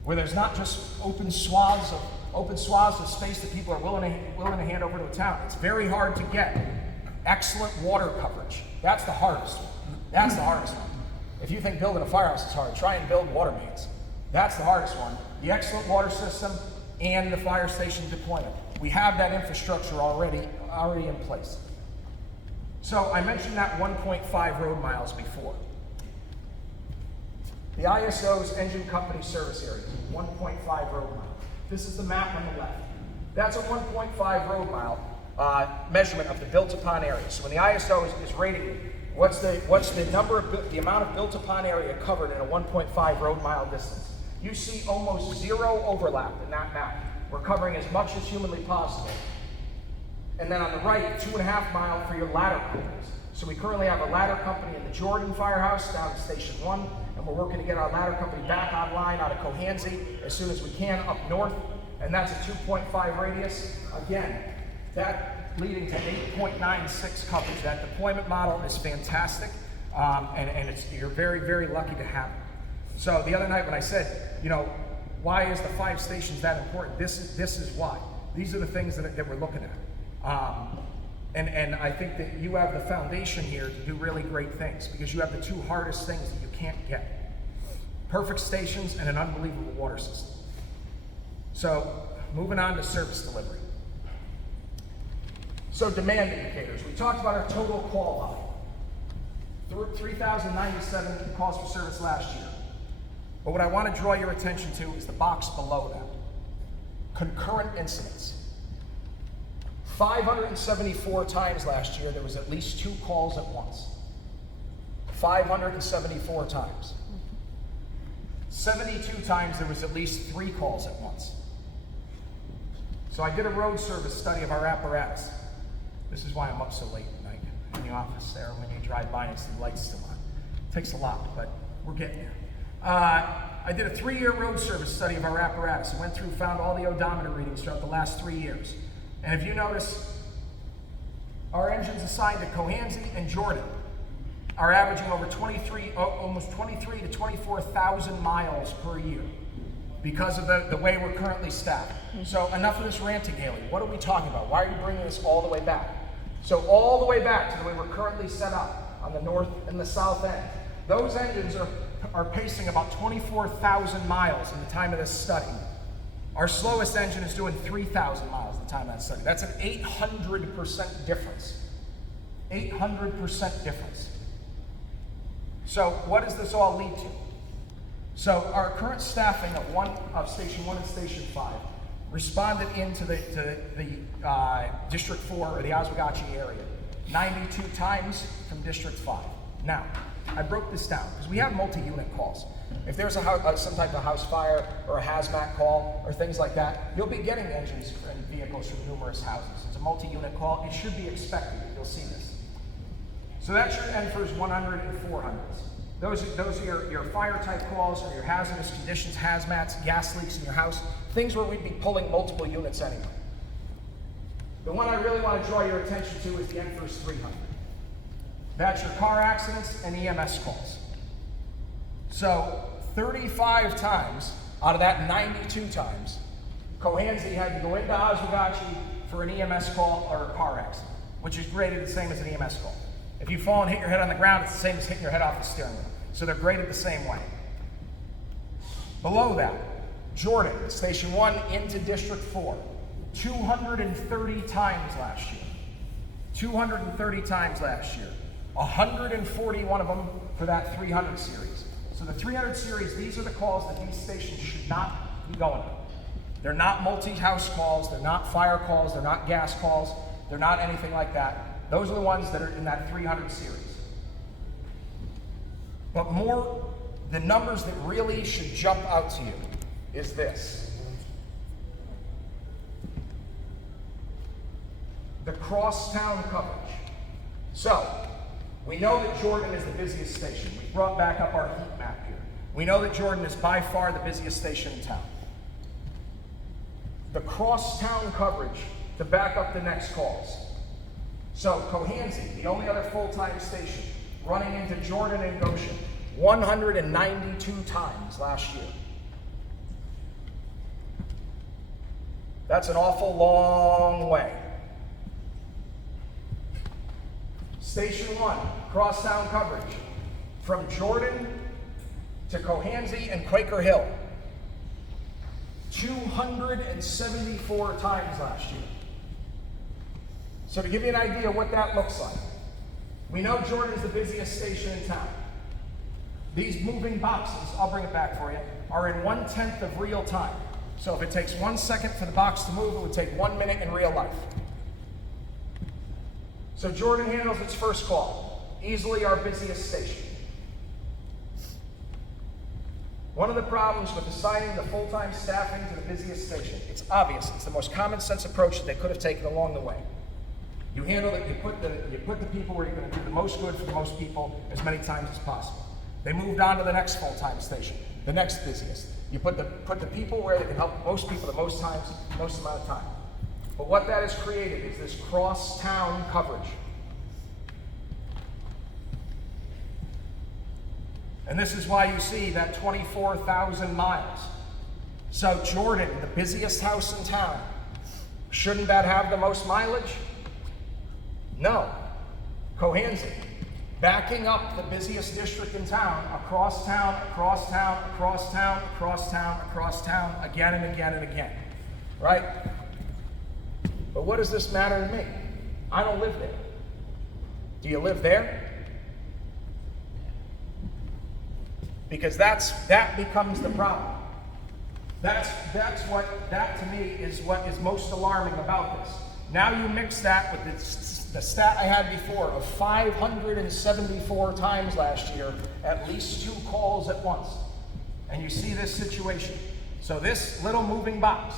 where there's not just open swaths of space that people are willing to hand over to a town. It's very hard to get excellent water coverage. That's the hardest one. That's the hardest one. If you think building a firehouse is hard, try and build water mains. That's the hardest one. The excellent water system and the fire station deployment. We have that infrastructure already in place. So I mentioned that 1.5 road miles before. The ISO's engine company service area, 1.5 road mile. This is the map on the left. That's a 1.5 road mile measurement of the built upon area. So when the ISO is rating you, what's the amount of built upon area covered in a 1.5 road mile distance? You see almost zero overlap in that map. We're covering as much as humanly possible. And then on the right, 2.5 mile for your ladder companies. So we currently have a ladder company in the Jordan Firehouse down at Station 1, and we're working to get our ladder company back online out of Cohansey as soon as we can up north, and that's a 2.5 radius. Again, that leading to 8.96 coverage. That deployment model is fantastic, and you're very, very lucky to have it. So the other night when I said, why is the 5 stations that important? This is why. These are the things that we're looking at. And I think that you have the foundation here to do really great things, because you have the two hardest things that you can't get: perfect stations and an unbelievable water system. So moving on to service delivery. So demand indicators. We talked about our total call volume. 3,097 calls for service last year. But what I want to draw your attention to is the box below that. Concurrent incidents. 574 times last year there was at least 2 calls at once. 574 times. 72 times there was at least 3 calls at once. So I did a road service study of our apparatus. This is why I'm up so late at night in the office there when you drive by and see the lights still on. It takes a lot, but we're getting there. I did a 3-year road service study of our apparatus. I went through, found all the odometer readings throughout the last 3 years. And if you notice, our engines assigned to Cohansey and Jordan are averaging over almost 23 to 24,000 miles per year because of the way we're currently staffed. So enough of this ranting, Haley. What are we talking about? Why are you bringing this all the way back? So all the way back to the way we're currently set up on the north and the south end. Those engines are pacing about 24,000 miles in the time of this study. Our slowest engine is doing 3,000 miles at the time of that study. That's an 800% difference. 800% difference. So what does this all lead to? So our current staffing of Station 1 and Station 5 responded into the District 4 or the Oswegatchie area 92 times from District 5. Now, I broke this down because we have multi-unit calls. If there's some type of house fire or a hazmat call or things like that, you'll be getting engines and vehicles from numerous houses. It's a multi-unit call. It should be expected. You'll see this. So that's your NFIRS 100 and 400s. Those are your fire type calls or your hazardous conditions, hazmats, gas leaks in your house, things where we'd be pulling multiple units anyway. The one I really want to draw your attention to is the NFIRS 300. That's your car accidents and EMS calls. So 35 times out of that 92 times, Cohansey had to go into Oswegatchie for an EMS call or a car accident, which is graded the same as an EMS call. If you fall and hit your head on the ground, it's the same as hitting your head off the steering wheel. So they're graded the same way. Below that, Jordan, Station 1 into District 4, 230 times last year. 230 times last year. 141 of them for that 300 series. So the 300 series, these are the calls that these stations should not be going on. They're not multi-house calls, they're not fire calls, they're not gas calls, they're not anything like that. Those are the ones that are in that 300 series. But the numbers that really should jump out to you is this. The cross-town coverage. So, we know that Jordan is the busiest station. We brought back up our heat map here. We know that Jordan is by far the busiest station in town. The cross-town coverage to back up the next calls. So, Cohansey, the only other full-time station, running into Jordan and Goshen 192 times last year. That's an awful long way. Station 1, crosstown coverage, from Jordan to Cohansey and Quaker Hill, 274 times last year. So to give you an idea of what that looks like, we know Jordan is the busiest station in town. These moving boxes, I'll bring it back for you, are in 1/10 of real time. So if it takes 1 second for the box to move, it would take 1 minute in real life. So Jordan handles its first call, easily our busiest station. One of the problems with assigning the full-time staffing to the busiest station, it's obvious, it's the most common sense approach that they could have taken along the way. You handle it, you put the people where you're going to do the most good for the most people as many times as possible. They moved on to the next full-time station, the next busiest. You put the people where they can help most people the most times, most amount of time. But what that has created is this cross-town coverage. And this is why you see that 24,000 miles. So Jordan, the busiest house in town, shouldn't that have the most mileage? No. Cohansey, backing up the busiest district in town, across town, across town, across town, across town, across town, again and again and again, right? But what does this matter to me? I don't live there. Do you live there? Because that becomes the problem. That to me is what is most alarming about this. Now you mix that with the stat I had before of 574 times last year, at least 2 calls at once. And you see this situation. So this little moving box,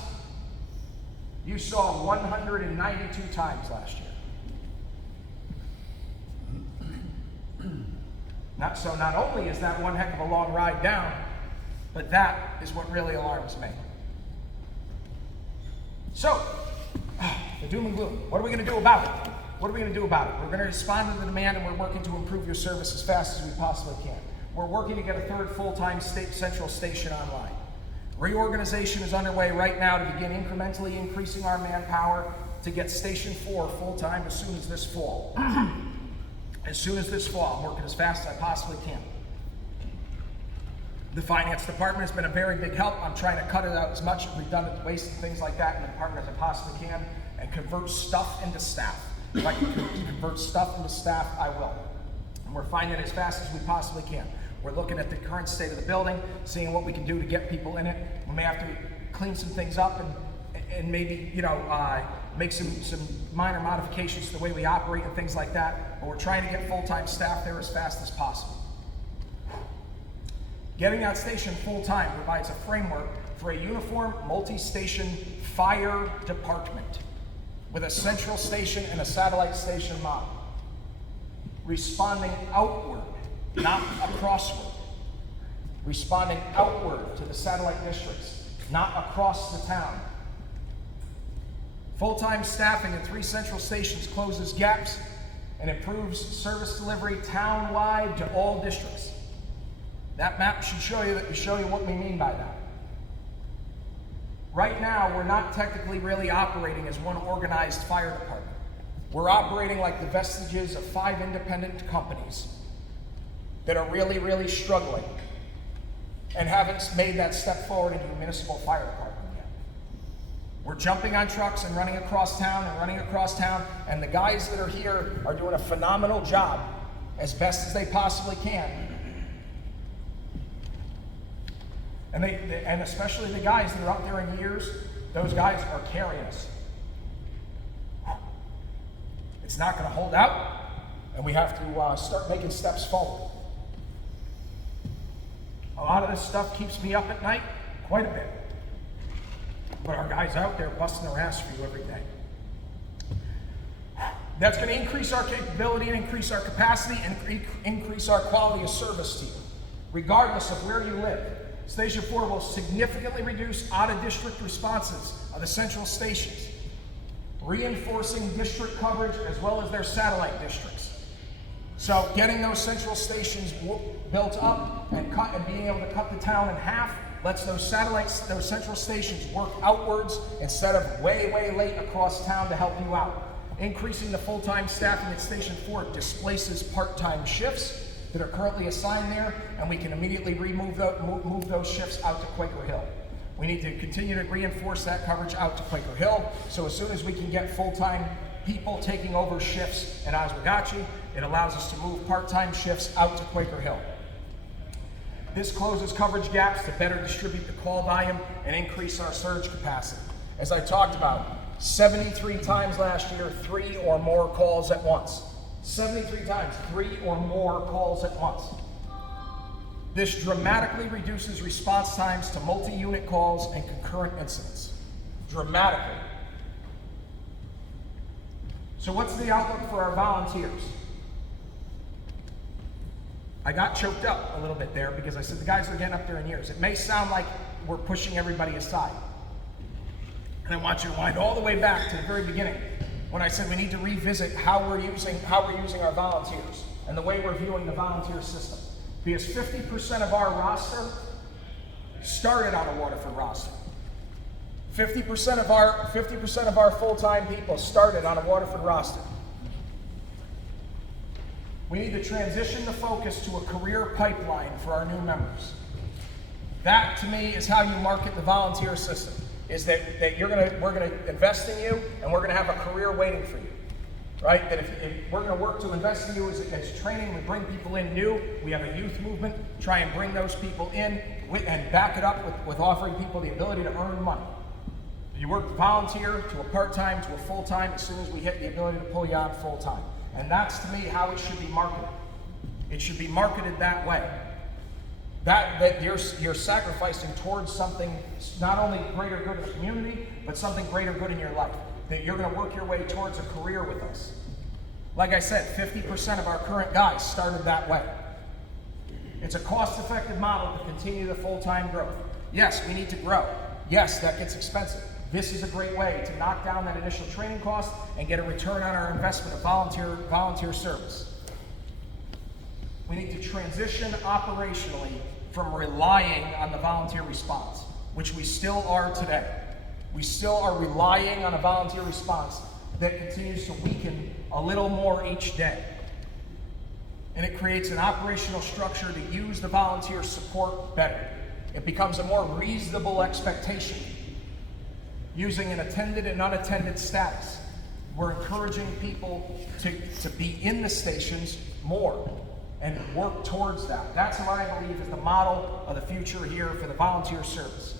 you saw 192 times last year. Not only is that one heck of a long ride down, but that is what really alarms me. So, the doom and gloom. What are we going to do about it? What are we going to do about it? We're going to respond to the demand, and we're working to improve your service as fast as we possibly can. We're working to get a third full-time central station online. Reorganization is underway right now to begin incrementally increasing our manpower to get Station 4 full-time as soon as this fall. As soon as this fall, I'm working as fast as I possibly can. The finance department has been a very big help. I'm trying to cut it out as much redundant waste and things like that in the department as I possibly can and convert stuff into staff. If I can convert stuff into staff, I will. And we're finding it as fast as we possibly can. We're looking at the current state of the building, seeing what we can do to get people in it. We may have to clean some things up and maybe, make some minor modifications to the way we operate and things like that. But we're trying to get full-time staff there as fast as possible. Getting that station full-time provides a framework for a uniform multi-station fire department with a central station and a satellite station model. Responding outward, not acrossward. Responding outward to the satellite districts, not across the town. Full-time staffing at 3 central stations closes gaps and improves service delivery town-wide to all districts. That map should show you what we mean by that. Right now, we're not technically really operating as one organized fire department. We're operating like the vestiges of 5 independent companies that are really, really struggling and haven't made that step forward into a municipal fire department yet. We're jumping on trucks and running across town, and the guys that are here are doing a phenomenal job as best as they possibly can. And especially the guys that are up there in years, those guys are carrying us. It's not going to hold out, and we have to start making steps forward. A lot of this stuff keeps me up at night quite a bit. But our guys out there busting their ass for you every day. That's going to increase our capability and increase our capacity and increase our quality of service to you, regardless of where you live. Station 4 will significantly reduce out-of-district responses of the central stations, reinforcing district coverage as well as their satellite districts. So getting those central stations built up and being able to cut the town in half lets those central stations work outwards instead of way late across town to help you out. Increasing the full-time staffing at Station 4 displaces part-time shifts that are currently assigned there, and we can immediately move those shifts out to Quaker Hill. We need to continue to reinforce that coverage out to Quaker Hill, so as soon as we can get full-time people taking over shifts at Oswegatchie, it allows us to move part-time shifts out to Quaker Hill. This closes coverage gaps to better distribute the call volume and increase our surge capacity. As I talked about, 73 times last year, 3 or more calls at once. 73 times, 3 or more calls at once. This dramatically reduces response times to multi-unit calls and concurrent incidents. Dramatically. So what's the outlook for our volunteers? I got choked up a little bit there because I said the guys are getting up there in years. It may sound like we're pushing everybody aside. And I want you to wind all the way back to the very beginning when I said we need to revisit how we're using our volunteers and the way we're viewing the volunteer system. Because 50% of our roster started on a Waterford roster. 50% of our full-time people started on a Waterford roster. We need to transition the focus to a career pipeline for our new members. That, to me, is how you market the volunteer system, is that we're gonna invest in you and we're gonna have a career waiting for you, right? That if we're gonna work to invest in you as training, we bring people in new, we have a youth movement, try and bring those people in and back it up with offering people the ability to earn money. You work volunteer to a part-time to a full-time as soon as we hit the ability to pull you on full-time. And that's, to me, how it should be marketed. It should be marketed that way. That you're sacrificing towards something, not only greater good in the community, but something greater good in your life. That you're gonna work your way towards a career with us. Like I said, 50% of our current guys started that way. It's a cost-effective model to continue the full-time growth. Yes, we need to grow. Yes, that gets expensive. This is a great way to knock down that initial training cost and get a return on our investment of volunteer service. We need to transition operationally from relying on the volunteer response, which we still are today. We still are relying on a volunteer response that continues to weaken a little more each day. And it creates an operational structure to use the volunteer support better. It becomes a more reasonable expectation. Using an attended and unattended status. We're encouraging people to be in the stations more and work towards that. That's what I believe is the model of the future here for the volunteer service,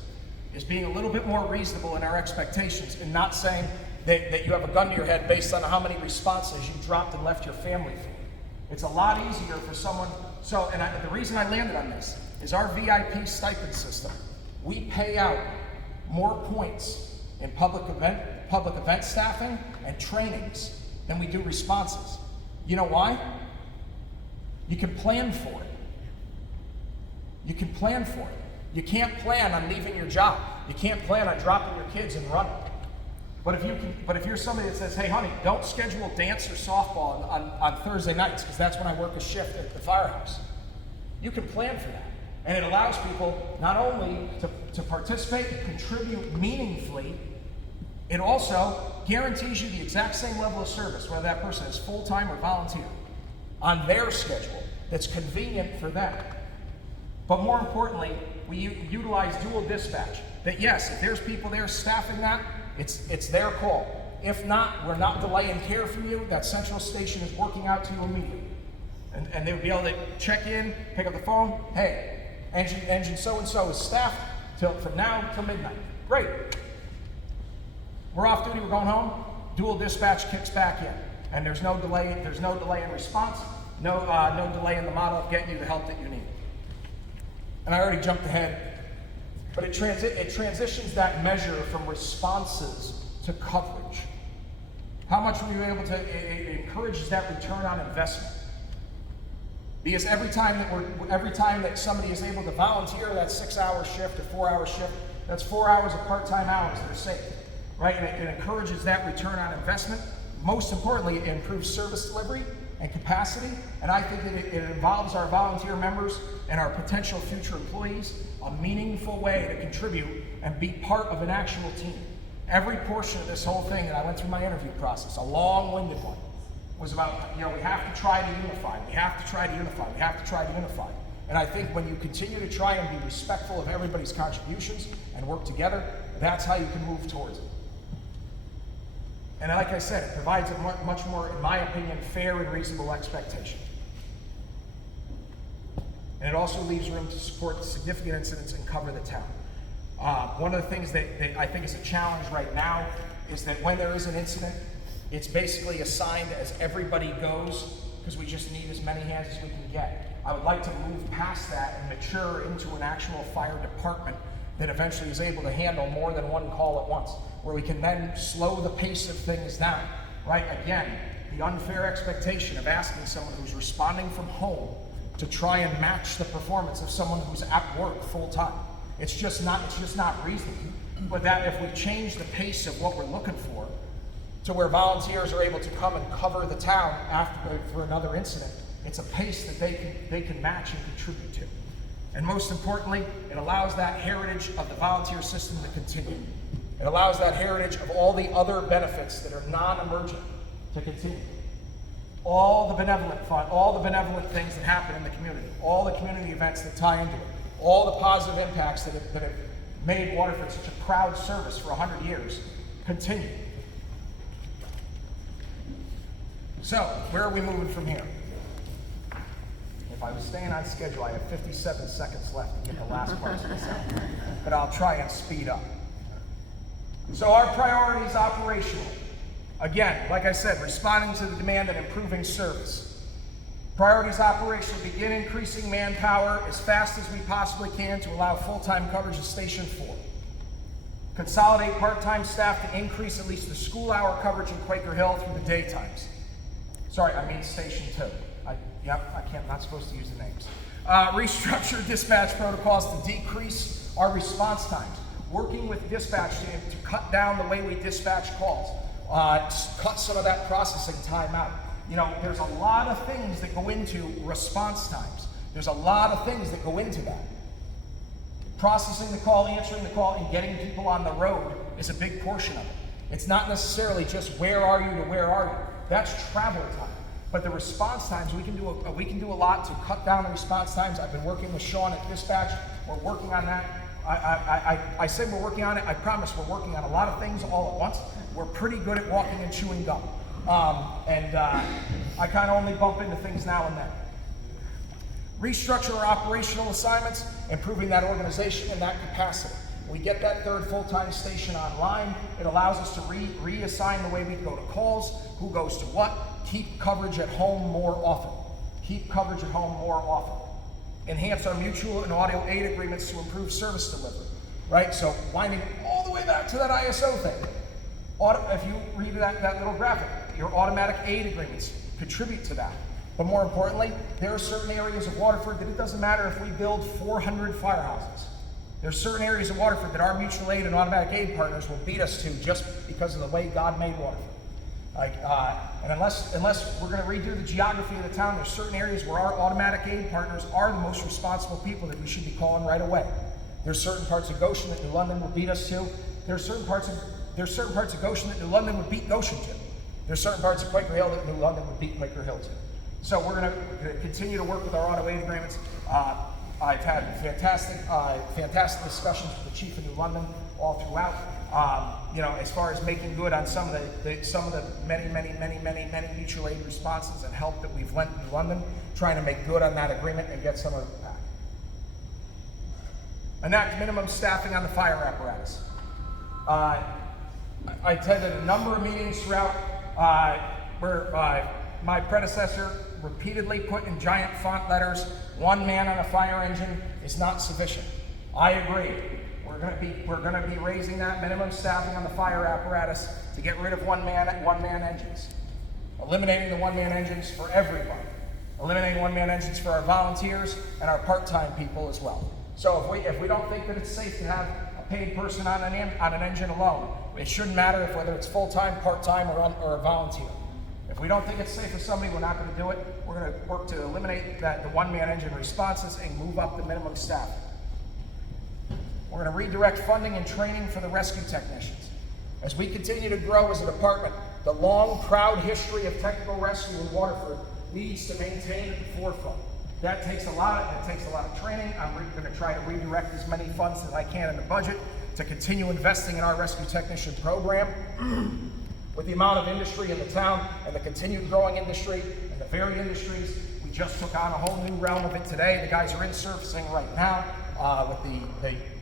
is being a little bit more reasonable in our expectations and not saying that you have a gun to your head based on how many responses you dropped and left your family for. It's a lot easier for someone, the reason I landed on this is our VIP stipend system. We pay out more points in public event staffing and trainings than we do responses. You know why? You can plan for it. You can plan for it. You can't plan on leaving your job. You can't plan on dropping your kids and running. But if you're somebody that says, hey honey, don't schedule dance or softball on Thursday nights because that's when I work a shift at the firehouse. You can plan for that. And it allows people not only to participate and contribute meaningfully, it also guarantees you the exact same level of service, whether that person is full-time or volunteer, on their schedule that's convenient for them. But more importantly, we utilize dual dispatch. That yes, if there's people there staffing that, it's their call. If not, we're not delaying care from you. That central station is working out to you immediately. And they would be able to check in, pick up the phone, hey, Engine so-and-so is staffed from now till midnight. Great. We're off duty, we're going home, dual dispatch kicks back in. And there's no delay in response, no delay in the model of getting you the help that you need. And I already jumped ahead, but it transitions that measure from responses to coverage. How much were you able to, it encourages that return on investment. Because every time that somebody is able to volunteer that 6-hour shift or 4-hour shift, that's 4 hours of part-time hours that are saved, right? And it encourages that return on investment. Most importantly, it improves service delivery and capacity, and I think that it involves our volunteer members and our potential future employees a meaningful way to contribute and be part of an actual team. Every portion of this whole thing that I went through my interview process, a long-winded one, was about, we have to try to unify, we have to try to unify, we have to try to unify. And I think when you continue to try and be respectful of everybody's contributions and work together, that's how you can move towards it. And like I said, it provides a much more, in my opinion, fair and reasonable expectation. And it also leaves room to support significant incidents and cover the town. One of the things that I think is a challenge right now is that when there is an incident, it's basically assigned as everybody goes, because we just need as many hands as we can get. I would like to move past that and mature into an actual fire department that eventually is able to handle more than one call at once, where we can then slow the pace of things down, right? Again, the unfair expectation of asking someone who's responding from home to try and match the performance of someone who's at work full time. It's just not reasonable. But that if we change the pace of what we're looking for to where volunteers are able to come and cover the town for another incident, it's a pace that they can match and contribute to. And most importantly, it allows that heritage of the volunteer system to continue. It allows that heritage of all the other benefits that are non-emergent to continue. All the benevolent fund, all the benevolent things that happen in the community, all the community events that tie into it, all the positive impacts that have made Waterford such a proud service for 100 years, continue. So, where are we moving from here? If I was staying on schedule, I have 57 seconds left to get the last parts of this out. But I'll try and speed up. So our priorities operationally. Again, like I said, responding to the demand and improving service. Priorities operationally, begin increasing manpower as fast as we possibly can to allow full-time coverage of Station 4. Consolidate part-time staff to increase at least the school hour coverage in Quaker Hill through the daytimes. Sorry, I mean Station 2. I'm not supposed to use the names. Restructure dispatch protocols to decrease our response times. Working with dispatch to cut down the way we dispatch calls. Cut some of that processing time out. There's a lot of things that go into response times. There's a lot of things that go into that. Processing the call, answering the call, and getting people on the road is a big portion of it. It's not necessarily just where are you to where are you. That's travel time. But the response times, we can do a lot to cut down the response times. I've been working with Sean at dispatch. We're working on that. I said we're working on it. I promise we're working on a lot of things all at once. We're pretty good at walking and chewing gum. I kind of only bump into things now and then. Restructure our operational assignments, improving that organization and that capacity. We get that third full-time station online. It allows us to reassign the way we go to calls, who goes to what, keep coverage at home more often. Keep coverage at home more often. Enhance our mutual and audio aid agreements to improve service delivery, right? So winding all the way back to that ISO thing. If you read that little graphic, your automatic aid agreements contribute to that. But more importantly, there are certain areas of Waterford that it doesn't matter if we build 400 firehouses. There's certain areas of Waterford that our mutual aid and automatic aid partners will beat us to just because of the way God made Waterford. And unless we're going to redo the geography of the town, there's certain areas where our automatic aid partners are the most responsible people that we should be calling right away. There's certain parts of Goshen that New London will beat us to. There's certain parts of Goshen that New London would beat Goshen to. There's certain parts of Quaker Hill that New London would beat Quaker Hill to. So we're going to continue to work with our auto aid agreements. I've had fantastic discussions with the Chief of New London all throughout. As far as making good on some of the many mutual aid responses and help that we've lent New London, trying to make good on that agreement and get some of it back. Enact minimum staffing on the fire apparatus. I attended a number of meetings throughout where my predecessor repeatedly put in giant font letters, 1 man on a fire engine is not sufficient. I agree. We're going to be raising that minimum staffing on the fire apparatus to get rid of one man engines. Eliminating the 1 man engines for everybody. Eliminating 1 man engines for our volunteers and our part-time people as well. So if we don't think that it's safe to have a paid person on an engine alone, it shouldn't matter whether it's full-time, part-time, or a volunteer. If we don't think it's safe for somebody, we're not going to do it. We're going to work to eliminate the 1 man engine responses and move up the minimum staff. We're going to redirect funding and training for the rescue technicians. As we continue to grow as a department, the long, proud history of technical rescue in Waterford needs to maintain at the forefront. That takes a lot of training. I'm going to try to redirect as many funds as I can in the budget to continue investing in our rescue technician program. With the amount of industry in the town and the continued growing industry and the varied industries, we just took on a whole new realm of it today. The guys are in surfacing right now with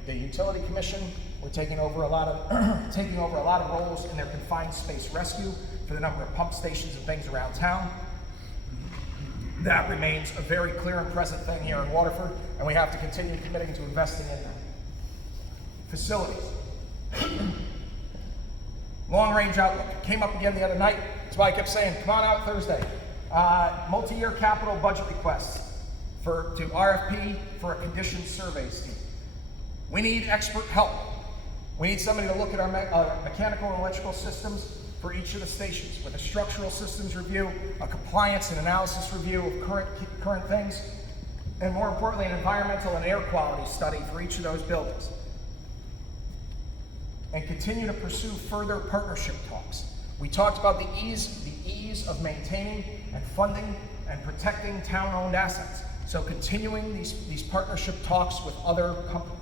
the utility commission. We're taking over a lot of roles in their confined space rescue for the number of pump stations and things around town. That remains a very clear and present thing here in Waterford, and we have to continue committing to investing in them. Facilities. Long-range outlook. Came up again the other night. That's why I kept saying, come on out Thursday. Multi-year capital budget requests to RFP for a condition surveys team. We need expert help. We need somebody to look at our mechanical and electrical systems for each of the stations with a structural systems review, a compliance and analysis review of current things, and more importantly, an environmental and air quality study for each of those buildings. And continue to pursue further partnership talks. We talked about the ease of maintaining and funding and protecting town-owned assets. So continuing these partnership talks with other companies.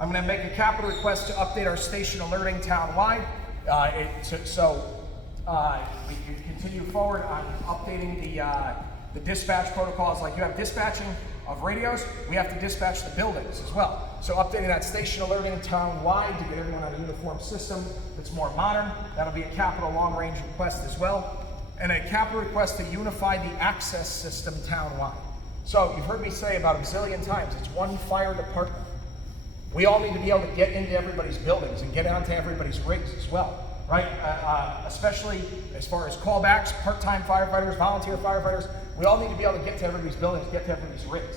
I'm going to make a capital request to update our station alerting town-wide. We can continue forward on updating the dispatch protocols. Like you have dispatching of radios, we have to dispatch the buildings as well. So updating that station alerting town-wide to get everyone on a uniform system that's more modern. That'll be a capital long-range request as well. And a capital request to unify the access system town-wide. So you've heard me say about a bazillion times, it's one fire department. We all need to be able to get into everybody's buildings and get onto everybody's rigs as well, right? Especially as far as callbacks, part-time firefighters, volunteer firefighters, we all need to be able to get to everybody's buildings, get to everybody's rigs.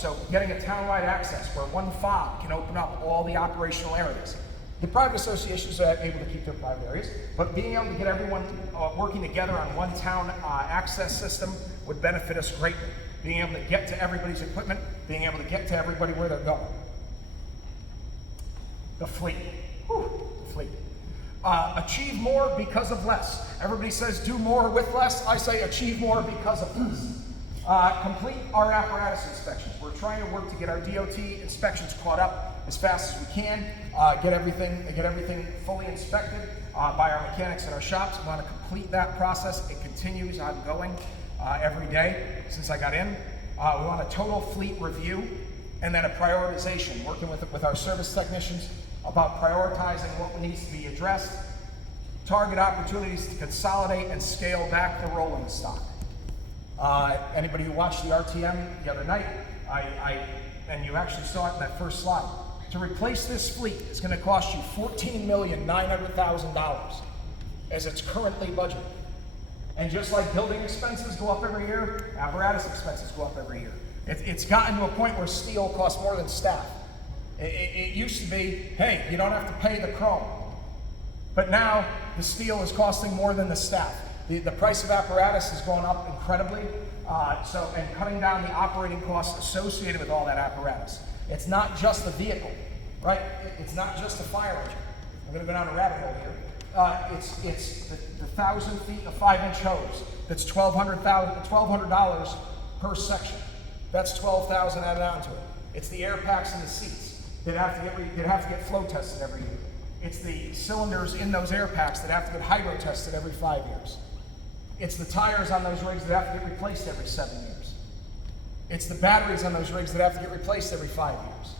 So getting a town-wide access where one fob can open up all the operational areas. The private associations are able to keep their private areas, but being able to get everyone working together on one town access system would benefit us greatly. Being able to get to everybody's equipment, being able to get to everybody where they're going. The fleet. Whew, the fleet. Achieve more because of less. Everybody says do more with less. I say achieve more because of less. Complete our apparatus inspections. We're trying to work to get our DOT inspections caught up as fast as we can. Get everything fully inspected by our mechanics in our shops. We want to complete that process. It continues ongoing every day since I got in. We want a total fleet review and then a prioritization, working with our service technicians about prioritizing what needs to be addressed, target opportunities to consolidate and scale back the rolling stock. Anybody who watched the RTM the other night, and you actually saw it in that first slide, to replace this fleet is going to cost you $14,900,000 as it's currently budgeted. And just like building expenses go up every year, apparatus expenses go up every year. It's gotten to a point where steel costs more than staff. It used to be, hey, you don't have to pay the chrome. But now the steel is costing more than the staff. The price of apparatus has gone up incredibly, and cutting down the operating costs associated with all that apparatus. It's not just the vehicle, right? It's not just a fire engine. I'm going to go down a rabbit hole here. It's the 1,000 feet of 5-inch hose. That's $1,200 per section. That's $12,000 added onto it. It's the air packs in the seats that have to get flow tested every year. It's the cylinders in those air packs that have to get hydro tested every 5 years. It's the tires on those rigs that have to get replaced every 7 years. It's the batteries on those rigs that have to get replaced every 5 years.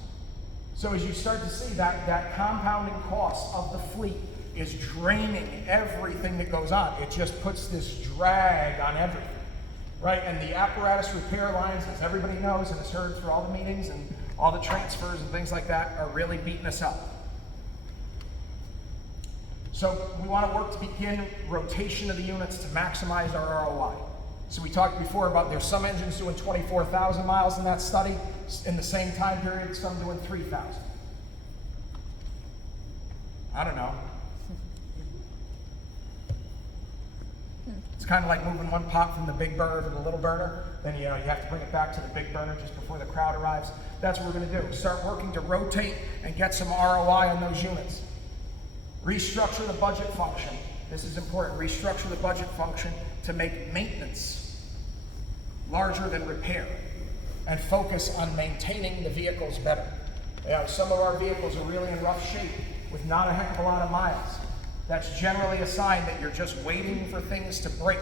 So as you start to see that compounding cost of the fleet is draining everything that goes on. It just puts this drag on everything, right? And the apparatus repair lines, as everybody knows and has heard through all the meetings and all the transfers and things like that, are really beating us up. So we want to work to begin rotation of the units to maximize our ROI. So we talked before about there's some engines doing 24,000 miles in that study. In the same time period, some doing 3,000. I don't know. It's kind of like moving one pot from the big burner to the little burner. Then you have to bring it back to the big burner just before the crowd arrives. That's what we're going to do. Start working to rotate and get some ROI on those units. Restructure the budget function. This is important. Restructure the budget function to make maintenance larger than repair and focus on maintaining the vehicles better. Some of our vehicles are really in rough shape with not a heck of a lot of miles. That's generally a sign that you're just waiting for things to break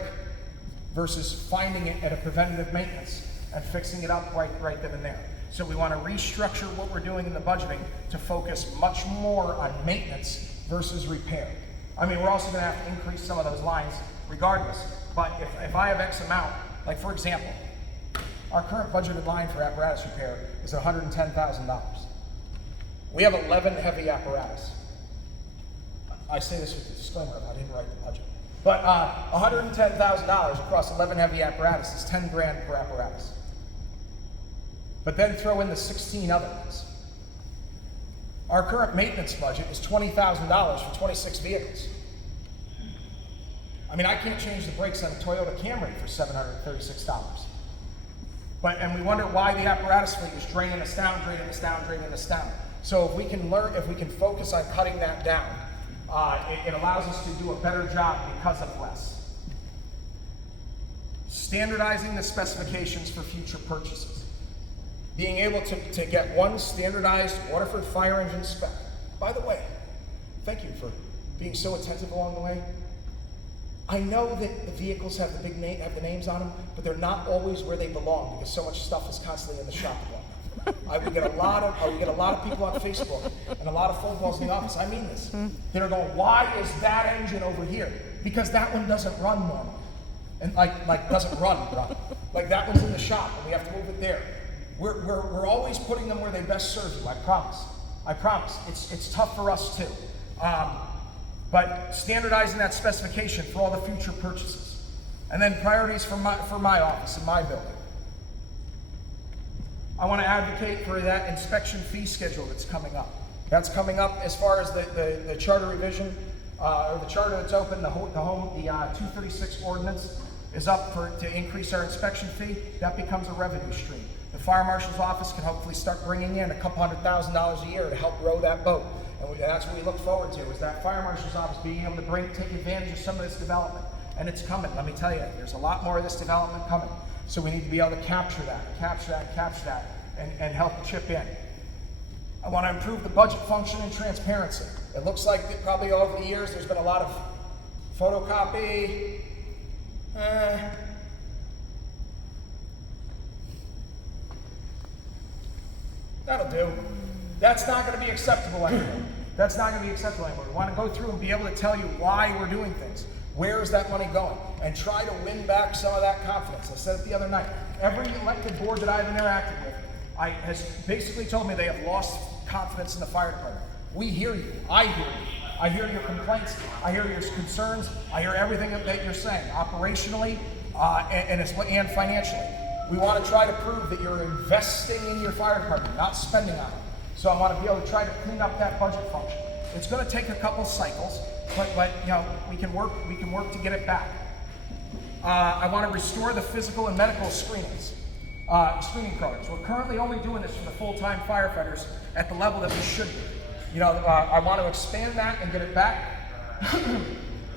versus finding it at a preventative maintenance and fixing it up right then and there. So we want to restructure what we're doing in the budgeting to focus much more on maintenance versus repair. I mean, we're also going to have to increase some of those lines regardless, but if I have X amount, like for example, our current budgeted line for apparatus repair is $110,000. We have 11 heavy apparatus. I say this with a disclaimer, I didn't write the budget. But $110,000 across 11 heavy apparatus is 10 grand per apparatus. But then throw in the 16 other ones. Our current maintenance budget is $20,000 for 26 vehicles. I mean, I can't change the brakes on a Toyota Camry for $736. And we wonder why the apparatus fleet is draining us down. So if we can focus on cutting that down, it allows us to do a better job because of less. Standardizing the specifications for future purchases. Being able to get one standardized Waterford fire engine spec. By the way, thank you for being so attentive along the way. I know that the vehicles have the names on them, but they're not always where they belong because so much stuff is constantly in the shop. We get a lot of people on Facebook and a lot of phone calls in the office. I mean this. That are going, why is that engine over here? Because that one doesn't run normally, and like doesn't run. Like that one's in the shop, and we have to move it there. We're always putting them where they best serve you. I promise. It's tough for us too. But standardizing that specification for all the future purchases. And then priorities for my office and my building. I want to advocate for that inspection fee schedule that's coming up. That's coming up as far as the charter revision, or the charter that's open, the 236 ordinance is up to increase our inspection fee. That becomes a revenue stream. The fire marshal's office can hopefully start bringing in a couple $100,000 a year to help row that boat. And that's what we look forward to, is that fire marshal's office being able to take advantage of some of this development. And it's coming, let me tell you, there's a lot more of this development coming. So we need to be able to capture that, and help chip in. I want to improve the budget function and transparency. It looks like that probably over the years there's been a lot of photocopy. That'll do. That's not going to be acceptable anymore. We want to go through and be able to tell you why we're doing things. Where is that money going? And try to win back some of that confidence. I said it the other night. Every elected board that I've interacted with has basically told me they have lost confidence in the fire department. We hear you. I hear you. I hear your complaints. I hear your concerns. I hear everything that you're saying, operationally and financially. We want to try to prove that you're investing in your fire department, not spending on it. So I want to be able to try to clean up that budget function. It's going to take a couple cycles, but we can work to get it back. I want to restore the physical and medical screening programs. We're currently only doing this for the full-time firefighters at the level that we should be. I want to expand that and get it back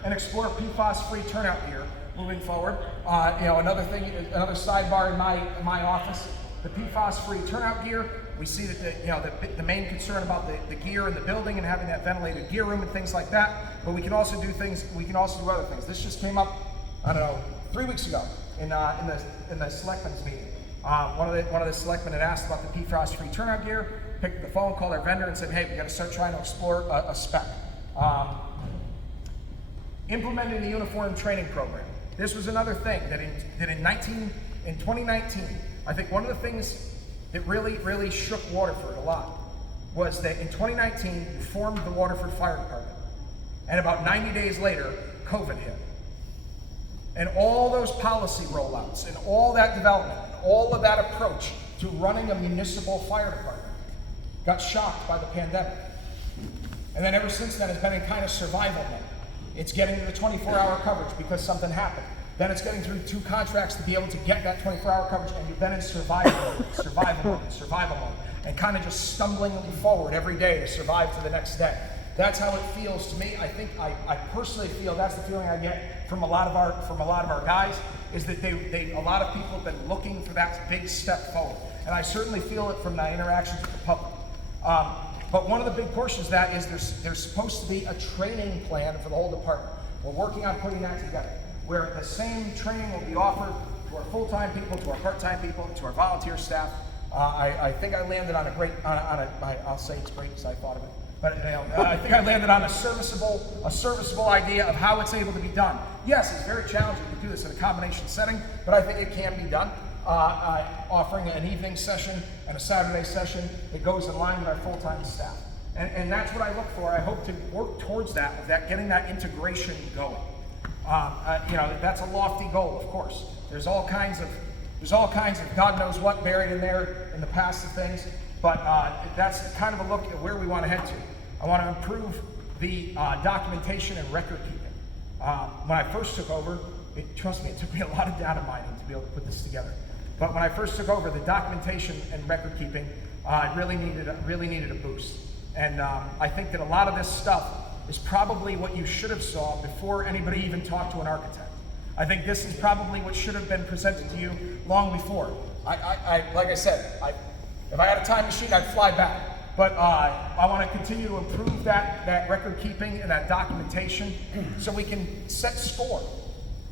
and explore PFAS-free turnout gear moving forward. Another sidebar in my office, the PFAS-free turnout gear. We see that the main concern about the gear in the building and having that ventilated gear room and things like that. But we can also do do other things. This just came up, 3 weeks ago in the selectmen's meeting. One of the selectmen had asked about the PFAS-free turnout gear, picked up the phone, called our vendor and said, hey, we got to start trying to explore a spec. Implementing the uniform training program. This was another thing that in 2019, I think one of the things that really shook Waterford a lot was that in 2019, we formed the Waterford Fire Department. And about 90 days later, COVID hit. And all those policy rollouts and all that development, all of that approach to running a municipal fire department got shocked by the pandemic. And then ever since then, it's been in kind of survival mode. It's getting to the 24-hour coverage because something happened. Then it's getting through 2 contracts to be able to get that 24-hour coverage, and you've been in survival mode, and kind of just stumblingly forward every day to survive to the next day. That's how it feels to me. I think I personally feel that's the feeling I get from a lot of our guys, is that a lot of people have been looking for that big step forward, and I certainly feel it from my interactions with the public. But one of the big portions of that is there's supposed to be a training plan for the whole department. We're working on putting that together, where the same training will be offered to our full-time people, to our part-time people, to our volunteer staff. I think I landed on I'll say it's great because I thought of it, but I think I landed on a serviceable idea of how it's able to be done. Yes, it's very challenging to do this in a combination setting, but I think it can be done. Offering an evening session and a Saturday session that goes in line with our full-time staff. And that's what I look for. I hope to work towards that, getting that integration going. That's a lofty goal, of course. There's all kinds of God knows what buried in there in the past of things, but that's kind of a look at where we want to head to. I want to improve the documentation and record keeping. When I first took over, trust me, it took me a lot of data mining to be able to put this together. But when I first took over, the documentation and record keeping really needed a boost. And I think that a lot of this stuff is probably what you should have saw before anybody even talked to an architect. I think this is probably what should have been presented to you long before. Like I said, if I had a time machine, I'd fly back. But I want to continue to improve that record keeping and that documentation so we can set score.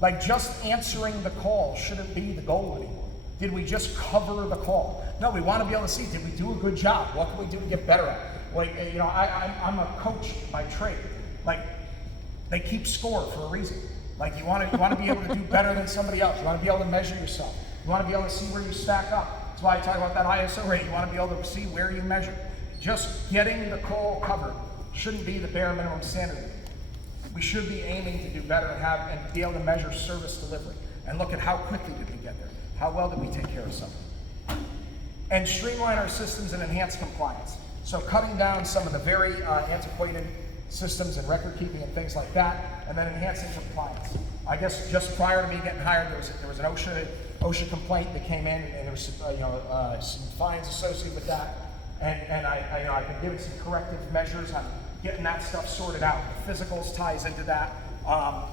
Like, just answering the call shouldn't be the goal anymore. Did we just cover the call? No, we want to be able to see, did we do a good job? What can we do to get better at it? Like, I'm a coach by trade. Like, they keep score for a reason. Like, you want to be able to do better than somebody else. You want to be able to measure yourself. You want to be able to see where you stack up. That's why I talk about that ISO rate. You want to be able to see where you measure. Just getting the call covered shouldn't be the bare minimum standard. We should be aiming to do better and be able to measure service delivery and look at how quickly did we get there, how well did we take care of something, and streamline our systems and enhance compliance. So cutting down some of the very antiquated systems and record keeping and things like that, and then enhancing compliance. I guess just prior to me getting hired, there was an OSHA complaint that came in, and there was some fines associated with that, and I've been given some corrective measures on getting that stuff sorted out. The physicals ties into that,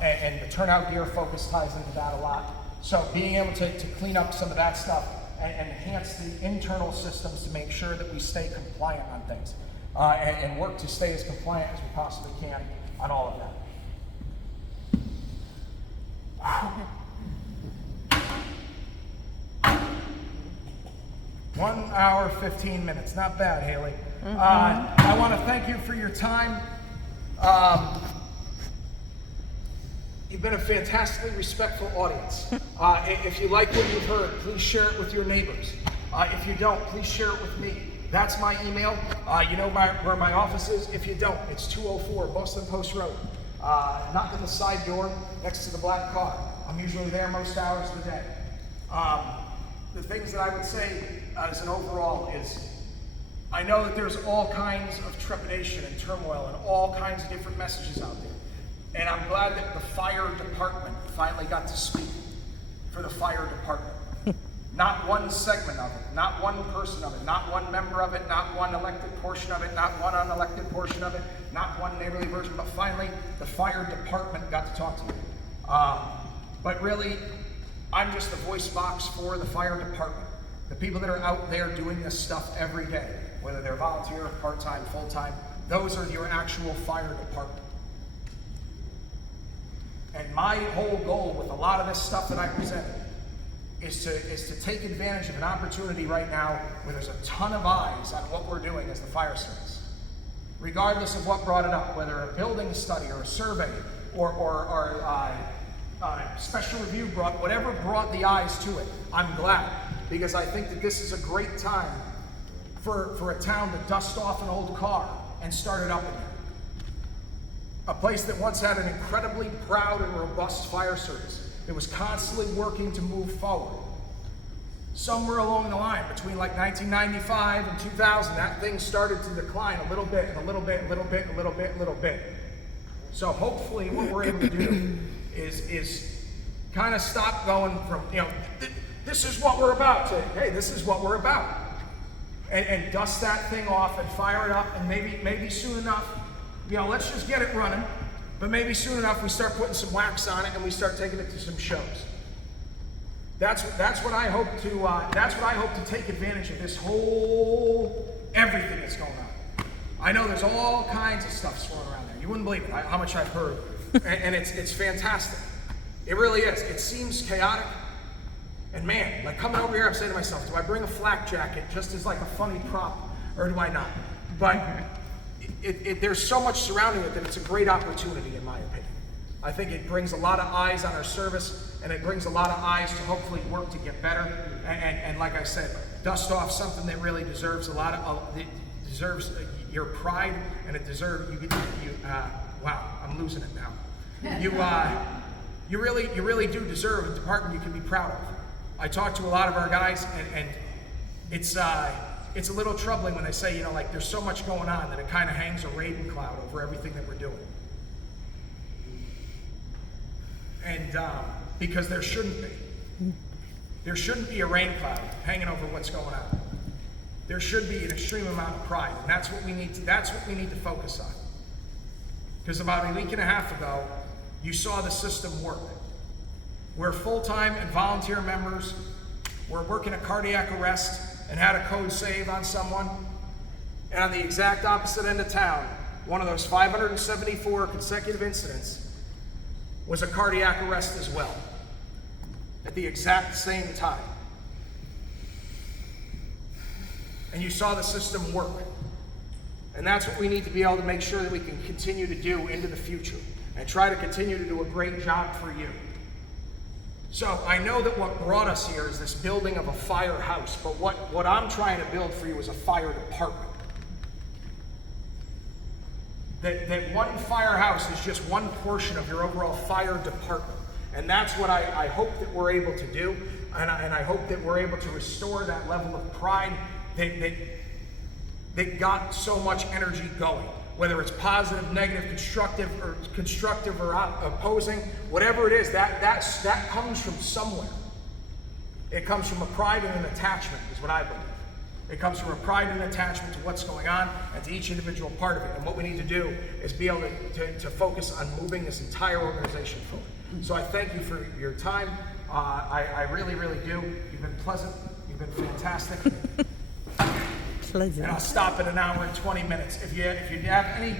and the turnout gear focus ties into that a lot. So being able to clean up some of that stuff and enhance the internal systems to make sure that we stay compliant on things, and work to stay as compliant as we possibly can on all of that. 1 hour, 15 minutes. Not bad, Haley. I want to thank you for your time. You've been a fantastically respectful audience. If you like what you've heard, please share it with your neighbors. If you don't, please share it with me. That's my email. You know where my office is. If you don't, it's 204 Boston Post Road. Knock on the side door next to the black car. I'm usually there most hours of the day. The things that I would say as an overall is, I know that there's all kinds of trepidation and turmoil and all kinds of different messages out there. And I'm glad that the fire department finally got to speak for the fire department. Not one segment of it, not one person of it, not one member of it, not one elected portion of it, not one unelected portion of it, not one neighborly version, but finally the fire department got to talk to you. But really, I'm just the voice box for the fire department. The people that are out there doing this stuff every day, whether they're volunteer, part-time, full-time, those are your actual fire department. And my whole goal with a lot of this stuff that I presented is to take advantage of an opportunity right now where there's a ton of eyes on what we're doing as the fire service. Regardless of what brought it up, whether a building study or a survey or special review whatever brought the eyes to it, I'm glad, because I think that this is a great time for a town to dust off an old car and start it up again. A place that once had an incredibly proud and robust fire service that was constantly working to move forward. Somewhere along the line, between like 1995 and 2000, that thing started to decline a little bit, and a little bit, a little bit, a little bit, a little bit. So hopefully what we're able to do is kind of stop going from, this is what we're about, to, hey, this is what we're about. And dust that thing off and fire it up, and maybe soon enough, let's just get it running, but maybe soon enough we start putting some wax on it and we start taking it to some shows. That's what I hope to take advantage of, this whole everything that's going on. I know there's all kinds of stuff swirling around there. You wouldn't believe it, how much I've heard, and it's fantastic. It really is. It seems chaotic, and man, like coming over here, I'm saying to myself, do I bring a flak jacket just as like a funny prop, or do I not? But there's so much surrounding it that it's a great opportunity, in my opinion. I think it brings a lot of eyes on our service, and it brings a lot of eyes to hopefully work to get better. And like I said, dust off something that really deserves it deserves your pride, and it deserves wow, I'm losing it now. You really do deserve a department you can be proud of. I talk to a lot of our guys, and it's a little troubling when they say, like there's so much going on that it kind of hangs a rain cloud over everything that we're doing. And because there shouldn't be. There shouldn't be a rain cloud hanging over what's going on. There should be an extreme amount of pride, and that's what we need to focus on. Because about a week and a half ago, you saw the system work. Where full-time and volunteer members were working a cardiac arrest and had a code save on someone, and on the exact opposite end of town, one of those 574 consecutive incidents was a cardiac arrest as well, at the exact same time. And you saw the system work. And that's what we need to be able to make sure that we can continue to do into the future, and try to continue to do a great job for you. So I know that what brought us here is this building of a firehouse, but what I'm trying to build for you is a fire department. That one firehouse is just one portion of your overall fire department. And that's what I hope that we're able to do, and I hope that we're able to restore that level of pride that got so much energy going. Whether it's positive, negative, constructive or opposing, whatever it is, that comes from somewhere. It comes from a pride and an attachment, is what I believe. It comes from a pride and attachment to what's going on and to each individual part of it. And what we need to do is be able to focus on moving this entire organization forward. So I thank you for your time. I really, really do. You've been pleasant. You've been fantastic. And I'll stop at 1 hour and 20 minutes. If you have any,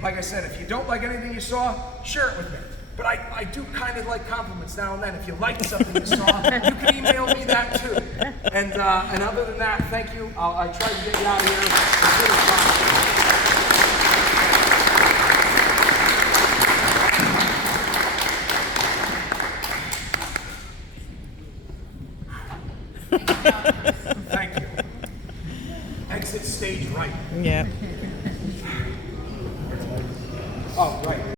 like I said, if you don't like anything you saw, share it with me. But I do kind of like compliments now and then. If you liked something you saw, you can email me that too. And other than that, thank you. I tried to get you out of here as soon as possible. Thank you. Exit stage right. Yeah. Oh, right.